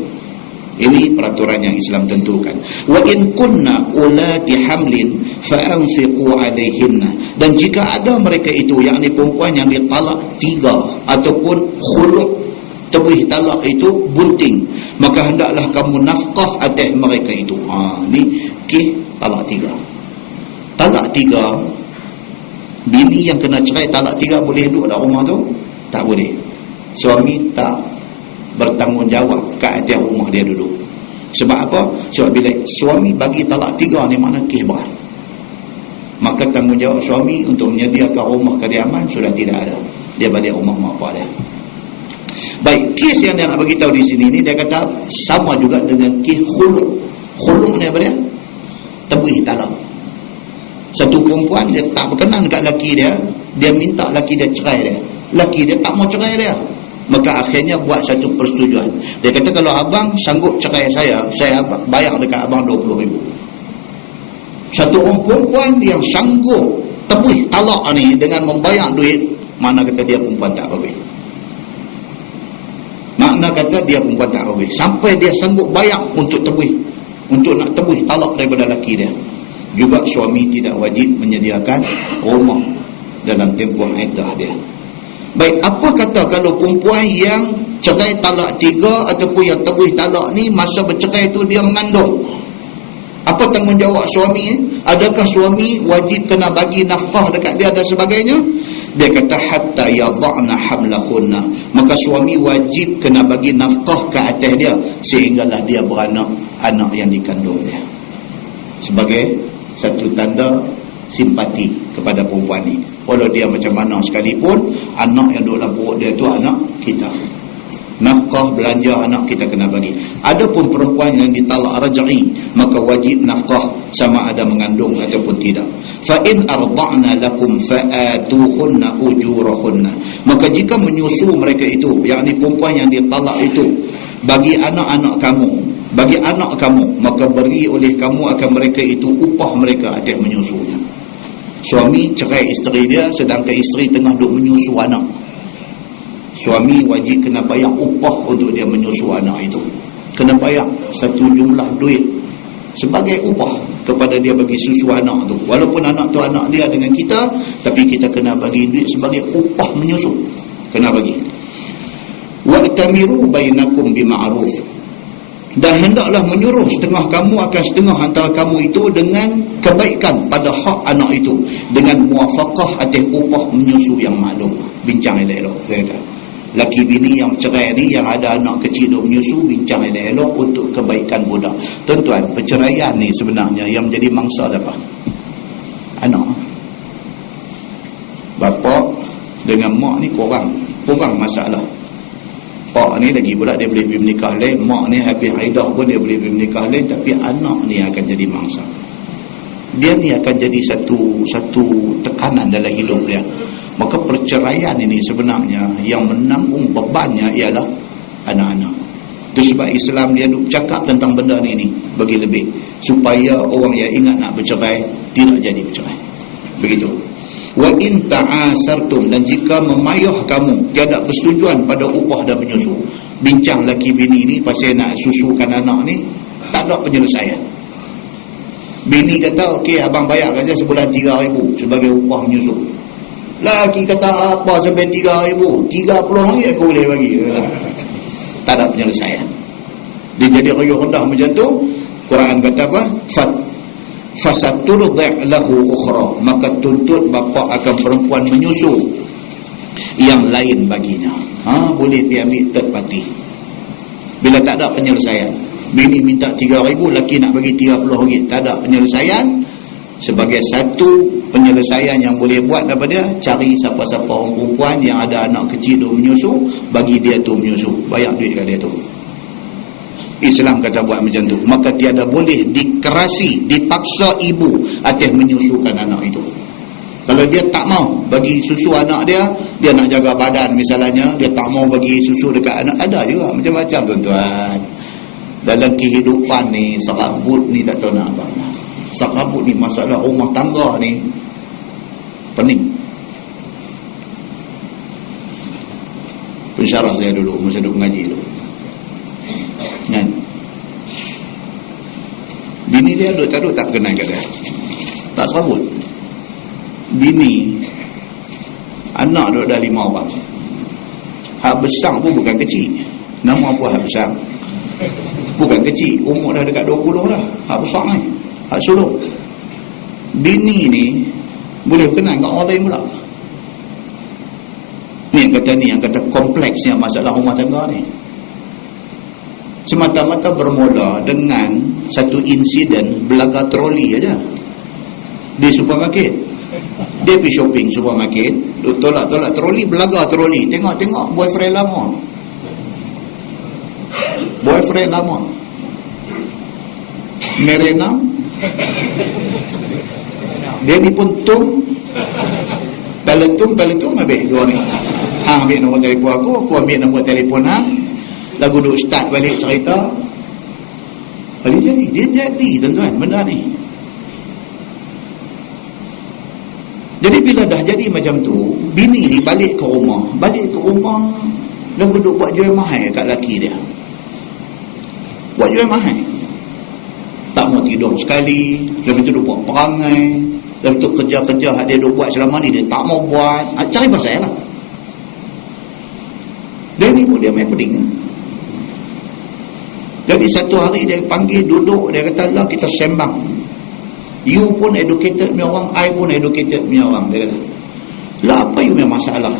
Ini peraturan yang Islam tentukan. Wa in kunna ulati hamlin fa anfiqu alaihinna. Dan jika ada mereka itu, yakni perempuan yang ditalak 3 ataupun khulu', tebih talak itu bunting, maka hendaklah kamu nafkah atas mereka itu. Ni kisah talak 3. Talak 3, bini yang kena cerai talak 3 boleh duduk dalam rumah tu? Tak boleh. Suami tak bertanggungjawab ke atas rumah dia duduk. Sebab apa? Sebab bila suami bagi talak 3 ni mana kisah berat, maka tanggungjawab suami untuk menyediakan rumah kediaman sudah tidak ada. Dia balik rumah mak bapak dia. Baik, kes yang dia nak bagi tahu di sini ni, dia kata sama juga dengan kes khulu'. Khulu' ni apa dia? Tebih talak. Satu perempuan dia tak berkenan dekat laki dia, dia minta laki dia cerai dia. Laki dia tak mau cerai dia. Maka akhirnya buat satu persetujuan. Dia kata kalau abang sanggup cerai saya bayar dekat abang 20,000. Satu orang perempuan yang sanggup tebih talak ni dengan membayar duit, mana kata dia perempuan tak bagus. Makna kata dia perempuan tak bagus. Sampai dia sanggup bayar untuk tebih untuk nak tebus talak daripada lelaki dia. Juga suami tidak wajib menyediakan rumah dalam tempoh iddah dia. Baik, apa kata kalau perempuan yang cerai talak 3 ataupun yang tebus talak ni masa bercerai tu dia mengandung? Apa tanggungjawab suami? Adakah suami wajib kena bagi nafkah dekat dia dan sebagainya? Dia kata hatta yadha'na hamlahunna. Maka suami wajib kena bagi nafkah ke atas dia sehinggalah dia beranak anak yang dikandung dia. Sebagai satu tanda simpati kepada perempuan ni. Walau dia macam mana sekalipun, anak yang duduk dalam perut dia tu anak kita. Nafkah belanja anak kita kena bagi. Adapun perempuan yang ditalak raj'i, maka wajib nafkah sama ada mengandung ataupun tidak. Fa in arda'na lakum fa'atuhunna ujurahunna. Maka jika menyusu mereka itu, yakni perempuan yang ditalak itu, bagi anak-anak kamu, bagi anak kamu, maka beri oleh kamu akan mereka itu upah mereka atas menyusunya. Suami cerai isteri dia sedangkan isteri tengah duk menyusu anak. Suami wajib kena bayar upah untuk dia menyusu anak itu. Kena bayar satu jumlah duit sebagai upah kepada dia bagi susu anak tu. Walaupun anak tu anak dia dengan kita, tapi kita kena bagi duit sebagai upah menyusu. Kena bagi. Wa'tamiru bainakum bima'ruf. Dan hendaklah menyuruh setengah kamu akan setengah antara kamu itu dengan kebaikan pada hak anak itu, dengan muafakah atas upah menyusu yang maklum. Bincang elok-elok, saya kata. Laki bini yang cerai ni, yang ada anak kecil duk menyusu, bincang elok-elok untuk kebaikan budak. Tuan-tuan, perceraian ni sebenarnya yang menjadi mangsa siapa? Anak. Bapa dengan mak ni korang masalah. Pak ni lagi pula dia boleh pergi menikah lain, mak ni habis iddah pun dia boleh pergi menikah lain, tapi anak ni akan jadi mangsa. Dia ni akan jadi satu tekanan dalam hidup dia. Maka perceraian ini sebenarnya yang menanggung bebannya ialah anak-anak. Itu sebab Islam dia duk cakap tentang benda ni bagi lebih, supaya orang yang ingat nak bercerai tidak jadi bercerai. Begitu. Wa in ta'asartum, dan jika memayah kamu tiada persetujuan pada upah dan menyusu. Bincang laki bini ni pasal nak susukan anak ni, tak ada penyelesaian. Bini kata okey abang bayar saja sebulan 3,000 sebagai upah menyusu. Laki kata apa sampai 3,000? 30 ringgit aku boleh bagi. Tak ada penyelesaian. Dia jadi riuh rendah macam tu. Quran kata apa? Fasaturdi' lahu ukhra. Maka tuntut bapa akan perempuan menyusu yang lain baginya. Boleh diambil third party. Bila tak ada penyelesaian, bini minta 3,000, laki nak bagi 30 ringgit, tak ada penyelesaian. Sebagai satu penyelesaian yang boleh buat daripada dia, cari siapa-siapa orang perempuan yang ada anak kecil duk menyusu, bagi dia tu menyusu, bayar duit kat dia tu. Islam kata buat macam tu. Maka tiada boleh dikerasi, dipaksa ibu atas menyusukan anak itu. Kalau dia tak mau bagi susu anak dia, dia nak jaga badan misalnya, dia tak mau bagi susu dekat anak, ada juga macam-macam tuan-tuan. Dalam kehidupan ni, serabut ni tak tahu nak apa. Serabut ni, masalah rumah tangga ni pening. Pensyarah saya dulu masa duduk mengaji dulu kan, bini dia duduk tak kenal kat dia, tak serabut. Bini anak duduk dah 5 orang. Hak besar pun bukan kecil. Nama apa hak besar? Bukan kecil, umur dah dekat 20 dah. Hak besar ni, hak sulung. Bini ni boleh berkenan kat orang lain pula. Ni yang kata kompleksnya masalah rumah tangga ni. Semata-mata bermula dengan satu insiden belaga troli aja di supermarket. Dia pergi shopping supermarket, tolak-tolak troli, belaga troli, tengok-tengok boyfriend lama merenang. Dia ni pun peletum habis dua ni. Hang ambil nombor telefon aku ambil nombor telefon hang. Lagu duk start balik cerita. Dia jadi tuan-tuan benda ni. Jadi bila dah jadi macam tu, bini ni balik ke rumah lagu duk buat jual mahal kat laki dia. Buat jual mahal. tak mau tidur sekali, lepas tu dia buat perangai, lepas tu kerja-kerja dia duk buat selama ni dia tak mau buat. Cari pasal lah. Dia ni pun dia main peding. Jadi satu hari dia panggil duduk, dia kata lah kita sembang. You pun educated punya orang, I pun educated punya orang. Dia kata, lah apa you punya masalah?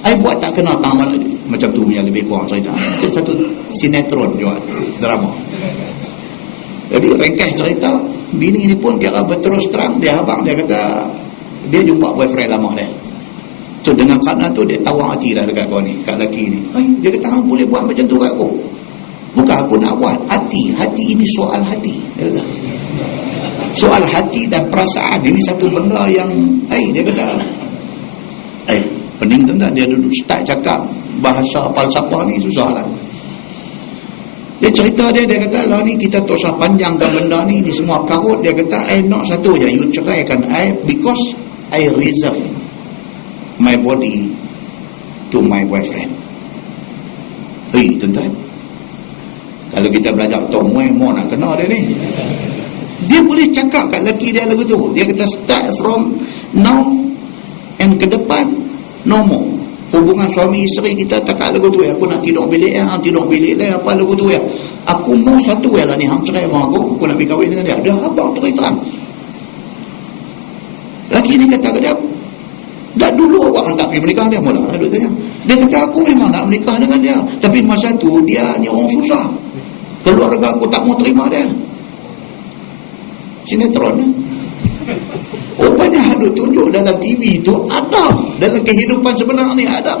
I buat tak kena tamat. Macam tu punya lebih kurang cerita. Macam satu sinetron juga, drama. Jadi ringkas cerita, bini ni pun kira berterus terang, dia abang dia kata dia jumpa boyfriend lama dia. So dengan kerana tu dia tawar hati dah dekat kau ni, kat lelaki ni. Dia kata hang boleh buat macam tu kat aku. Bukan aku nak buat, hati ini soal hati. Dia kata soal hati dan perasaan ini satu benda yang dia kata pening tuan-tuan. Dia duduk start cakap bahasa falsafah ni susah lah. Dia cerita dia kata lah ni kita tak usah panjangkan benda ni semua karut. Dia kata nak satu je, you ceraikan I because I reserve my body to my boyfriend. Tuan-tuan, kalau kita belajar Tom Wayne mau nak kena dia ni. Dia boleh cakap kat lelaki dia lagu tu. Dia kata start from now and ke depan no more. Hubungan suami isteri kita takkan lagu tu aku nak tidur bilik hang tidur bilik lain apa lagu tu aku mau satu lah ni hang cerai dengan aku nak pergi kahwin dengan dia. Dah abang terang. Laki ni kata ke dia, dah dulu awak hantar pergi menikah dia mula. Dia tanya. Dia kata aku memang nak menikah dengan dia, tapi masa tu dia ni orang susah. Keluarga aku tak mau terima dia. Sinetron. Rupanya hadut tunjuk dalam TV tu ada, dalam kehidupan sebenar ni ada.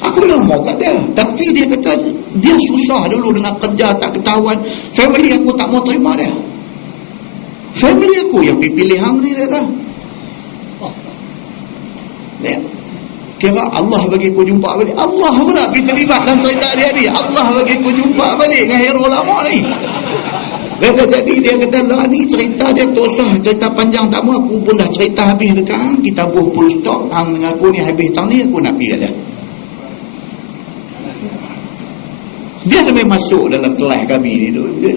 Aku lah mau kat dia, tapi dia kata dia susah dulu dengan kerja tak ketahuan. Family aku tak mau terima dia. Family aku yang pilih hang ni, dia kata. Dia kira Allah bagi aku jumpa balik. Allah pula pergi terlibat dalam cerita dia ni. Allah bagi aku jumpa balik dengan hero lama ni. Jadi dia kata lah ni cerita dia tak usah cerita panjang tak mau, aku pun dah cerita habis dekat hang, kita buh full stop. Hang dengan aku ni habis tahun ni aku nak pergi dia. Dia sampai masuk dalam kelas kami ni tu, dia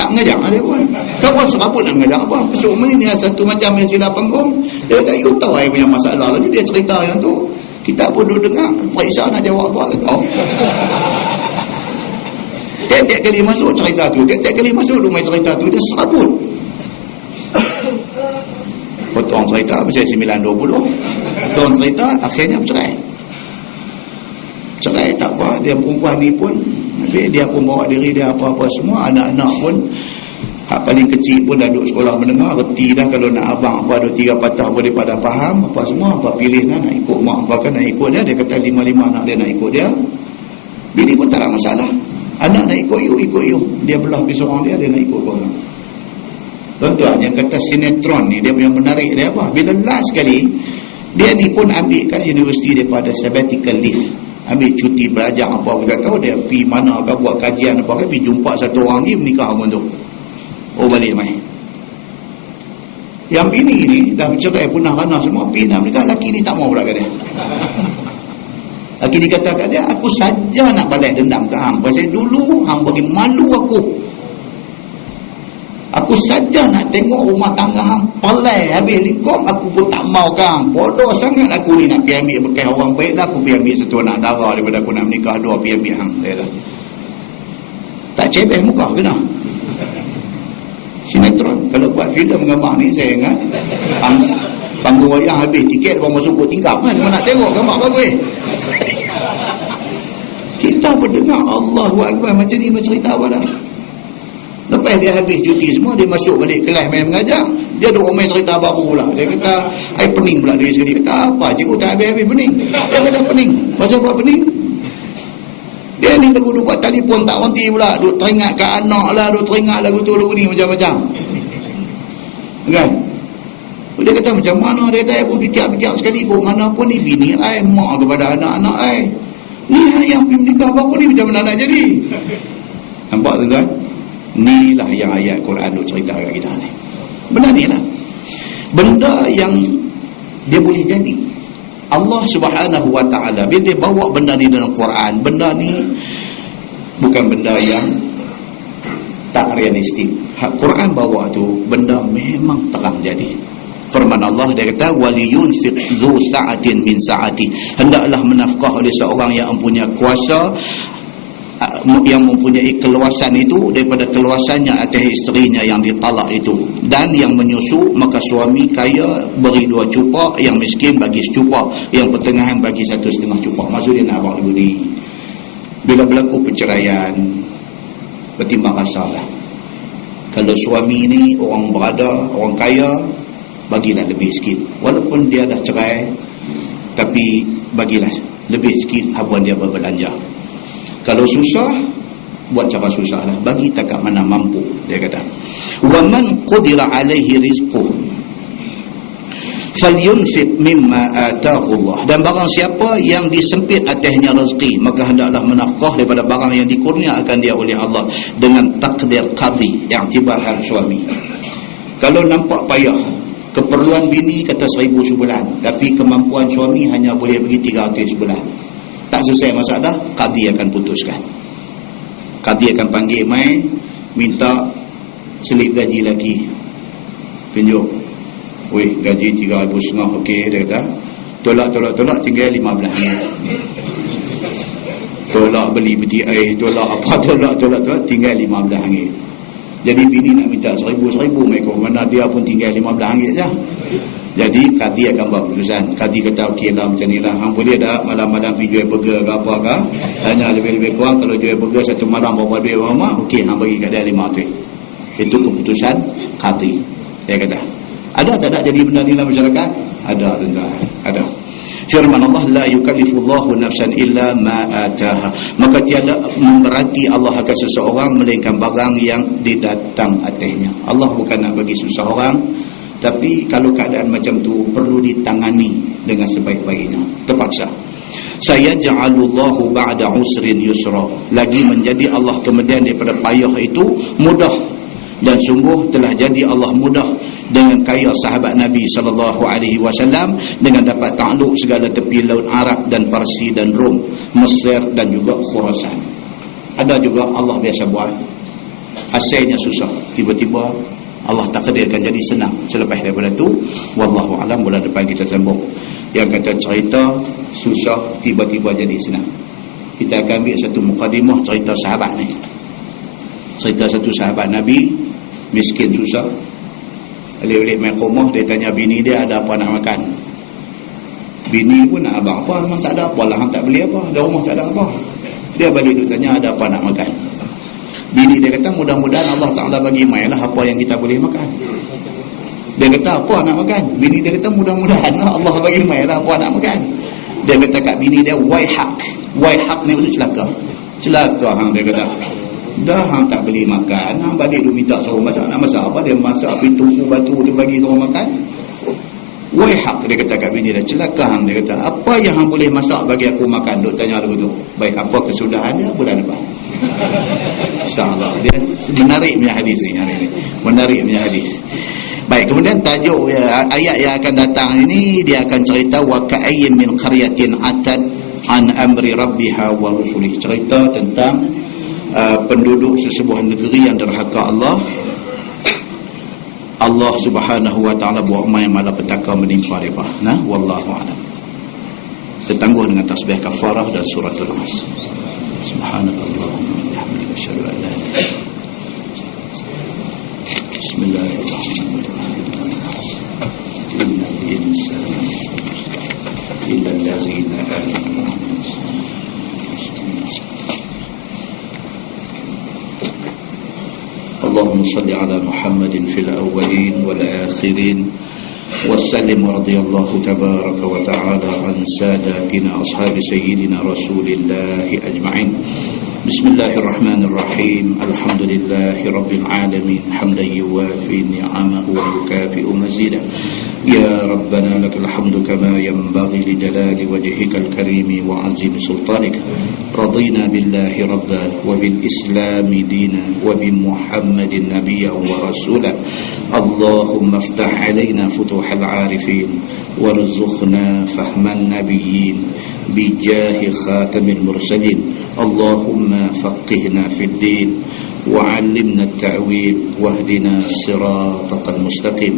tak mengajar dia pun. Kawan serabut nak mengajar apa? Masuk ni satu macam yang sila panggung. Dia kata you tahu I punya masalah lah ni. Dia cerita yang tu, kita pun duduk dengar, periksa nak jawab apa ke tahu. Tiap-tiap kali masuk cerita tu, tiap-tiap kali masuk rumah cerita tu, dia serabut. Potong cerita pasal 9.20, potong cerita akhirnya bercerai. Cerai tak apa, dia perempuan ni pun dia pun bawa diri dia apa-apa semua. Anak-anak pun hak paling kecil pun dah duduk sekolah menengah, reti dah kalau nak abang apa ada 3 patah boleh pada faham apa semua, apa pilih nak ikut mak apa kan nak ikut dia. Dia kata 5 anak dia nak ikut dia. Bini pun tak ada masalah, anak nak ikut you. Dia belah pergi seorang dia nak ikut korang. Tuan-tuan, yang kata sinetron ni dia punya menarik dia apa, bila last sekali dia ni pun ambil kat universiti daripada sabbatical leave, ambil cuti belajar apa kita tahu, dia pergi mana ke buat kajian apa ke, pergi jumpa satu orang ni menikah pun tu. Balik mai. Yang bini ni dah bercerai punah rana semua, pergi nak menikah, laki ni tak mau pula kat dia. Laki ni kata kat dia, aku saja nak balas dendam ke hang pasal dulu hang bagi malu aku. Aku saja nak tengok rumah tangga hang palai habis lingkup, aku pun tak mau kang. Bodoh sangat aku ni nak pergi ambil bekas orang baik lah, aku pergi ambil satu anak dara daripada aku nak menikah dua pergi ambil hang. Dia lah. Tak cebeh muka kena. Sinetron. Kalau buat filem gambar ni saya ingat panggung wayang habis tiket orang masuk kot tingkap kan, mana nak tengok gambar bagus. Kita berdengar Allahu Akbar macam ni bercerita apa dah. Lepas dia habis cuti semua, dia masuk balik kelas main mengajar, dia duk main cerita baru pula. Dia kata I pening pula lagi sekali. Kata apa cikgu tak habis-habis pening. Dia kata pening. Pasal apa pening? Dia ni lagu duk buat telefon tak berhenti pula, duk teringat kat anak lah, duk teringat lagu tu lagu ni macam-macam kan. Dia kata macam mana, dia kata I pun fikir-fikir sekali pun mana pun ni bini I mak kepada anak-anak I ni, yang pergi menikah baru ni macam mana nak jadi. Nampak tuan-tuan, inilah yang ayat Quran tu cerita kat kita ni. Benda ni lah benda yang dia boleh jadi. Allah Subhanahu Wa Ta'ala bila dia bawa benda ni dalam Quran, benda ni bukan benda yang tak realistik. Quran bawa tu benda memang terang jadi. Firman Allah dia kata waliyunfiq dzu sa'atin min sa'ati, hendaklah menafkah oleh seorang yang mempunyai kuasa, yang mempunyai keluasan itu daripada keluasannya atas isterinya yang ditalak itu. Dan yang menyusu, maka suami kaya beri 2 cupak, yang miskin bagi secupak, yang pertengahan bagi 1,5 cupak. Maksudnya nak abang lagu ni, bila berlaku perceraian, bertimbang rasalah. Kalau suami ni orang berada, orang kaya, bagilah lebih sikit. Walaupun dia dah cerai, tapi bagilah lebih sikit habuan dia berbelanja. Kalau susah, buat cara susah lah, bagi takat mana mampu. Dia kata wa man qudira alaihi rizquh falyunfiq mimma ataahu Allah, dan barang siapa yang disempit atasnya rezeki, maka hendaklah menafkah daripada barang yang dikurniakan dia oleh Allah dengan takdir qadi, yang iktibarkan suami. Kalau nampak payah, keperluan bini kata 1,000 sebulan, tapi kemampuan suami hanya boleh bagi 300 sebulan, tak selesai masalah, qadi akan putuskan. Qadi akan panggil mai, minta selip gaji lagi, tunjuk, weh gaji 3,500, okey. Dia kata tolak, tinggal 15 ringgit. Tolak beli peti air, tolak apa, tolak, tinggal 15 ringgit. Jadi bini nak minta 1,000 mereka, mana dia pun tinggal 15 ringgit je. Jadi qadi akan buat keputusan. Qadi kata okey lah, macam ni lah, hang boleh tak malam-malam pergi jual burger ke apa ke, hanya lebih-lebih kurang kalau jual burger satu malam berapa duit berapa, okey hang bagi kat dia 500. Itu keputusan qadi. Dia kata ada tak ada jadi benda ni dalam masyarakat? Ada tuan-tuan, ada. Firman Allah, la yukallifullahu nafsan illa ma ataha, maka tiada memberati Allah akan seseorang melainkan barang yang didatang atasnya. Allah bukan nak bagi susah orang, tapi kalau keadaan macam tu perlu ditangani dengan sebaik-baiknya. Terpaksa. Sayaj'alullahu ba'da usrin yusra, lagi menjadi Allah kemudian daripada payah itu mudah. Dan sungguh telah jadi Allah mudah dengan kaya sahabat Nabi SAW, dengan dapat takluk segala tepi laut Arab dan Parsi dan Rom, Mesir dan juga Khurasan. Ada juga Allah biasa buat asalnya susah, tiba-tiba Allah takdirkan jadi senang. Selepas daripada tu, wallahu alam, bulan depan kita sambung yang kata cerita susah tiba-tiba jadi senang. Kita akan ambil satu mukadimah cerita sahabat ni. Cerita satu sahabat Nabi miskin susah. Alik-alik main rumah, dia tanya bini dia ada apa nak makan. Bini pun nak abang apa, memang tak ada apa lah, hang tak beli apa, di rumah tak ada apa. Dia balik dia tanya ada apa nak makan. Bini dia kata mudah-mudahan Allah Ta'ala bagi mai lah apa yang kita boleh makan. Dia kata apa nak makan? Bini dia kata mudah-mudahan Allah bagi mai lah apa nak makan. Dia kata kat bini dia, waihak. Waihak ni maksud celaka. Celaka hang, dia kata. Dah hang tak beli makan, hang balik dulu minta suruh masak, nak masak apa? Dia masak api tunggu batu dia bagi suruh makan. Waihak, dia kata kat bini dia, celaka hang, dia kata apa yang hang boleh masak bagi aku makan? Duk tanya lagu tu. Baik, apa kesudahan dia bulan depan? InsyaAllah. Dia menarik punya hadis ni hari ni. Menarik punya hadis. Baik, kemudian tajuk ayat yang akan datang ini, dia akan cerita wa ka'ayyin min qaryatin atad an amri rabbiha wa rusulih. Cerita tentang penduduk sesebuah negeri yang derhaka Allah Subhanahu wa taala buat mai malapetaka menimpa mereka. Nah, wallahu a'lam. Tertangguh dengan tasbih kafarah dan suratul As. Subhanakallahumma wa bihamdika asyhadu an la ilaha illa anta. Bismillahirrahmanirrahim. Innal insana illa allazina amanu. اللهم صل على محمد في الأولين والآخرين وسلم ورضي الله تبارك وتعالى عن ساداتنا أصحاب سيدنا رسول الله أجمعين. بسم الله الرحمن الرحيم. الحمد لله رب العالمين حمدا يوافي نعمه ويكافئ مزيدا. يا ربنا لك الحمد كما ينبغي لجلال وجهك الكريم وعظيم سلطانك. رضينا بالله ربا وبالإسلام دينا وبمحمد نبيا ورسولا. اللهم افتح علينا فتوح العارفين وارزقنا فهم النبيين بجاه خاتم المرسلين. اللهم فقهنا في الدين وعلمنا التأويل واهدنا صراطك المستقيم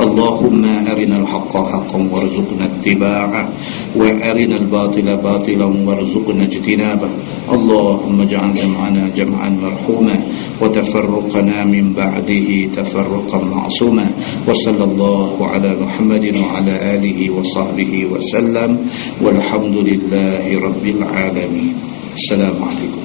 اللهم أرنا الحق حقا وارزقنا اتباعه وأرنا الباطل باطلا وارزقنا اجتنابه اللهم اجعل جمعنا جمعا مرحوما وتفرقنا من بعده تفرقا معصوما وصلى الله على محمد وعلى آله وصحبه وسلم والحمد لله رب العالمين. السلام عليكم.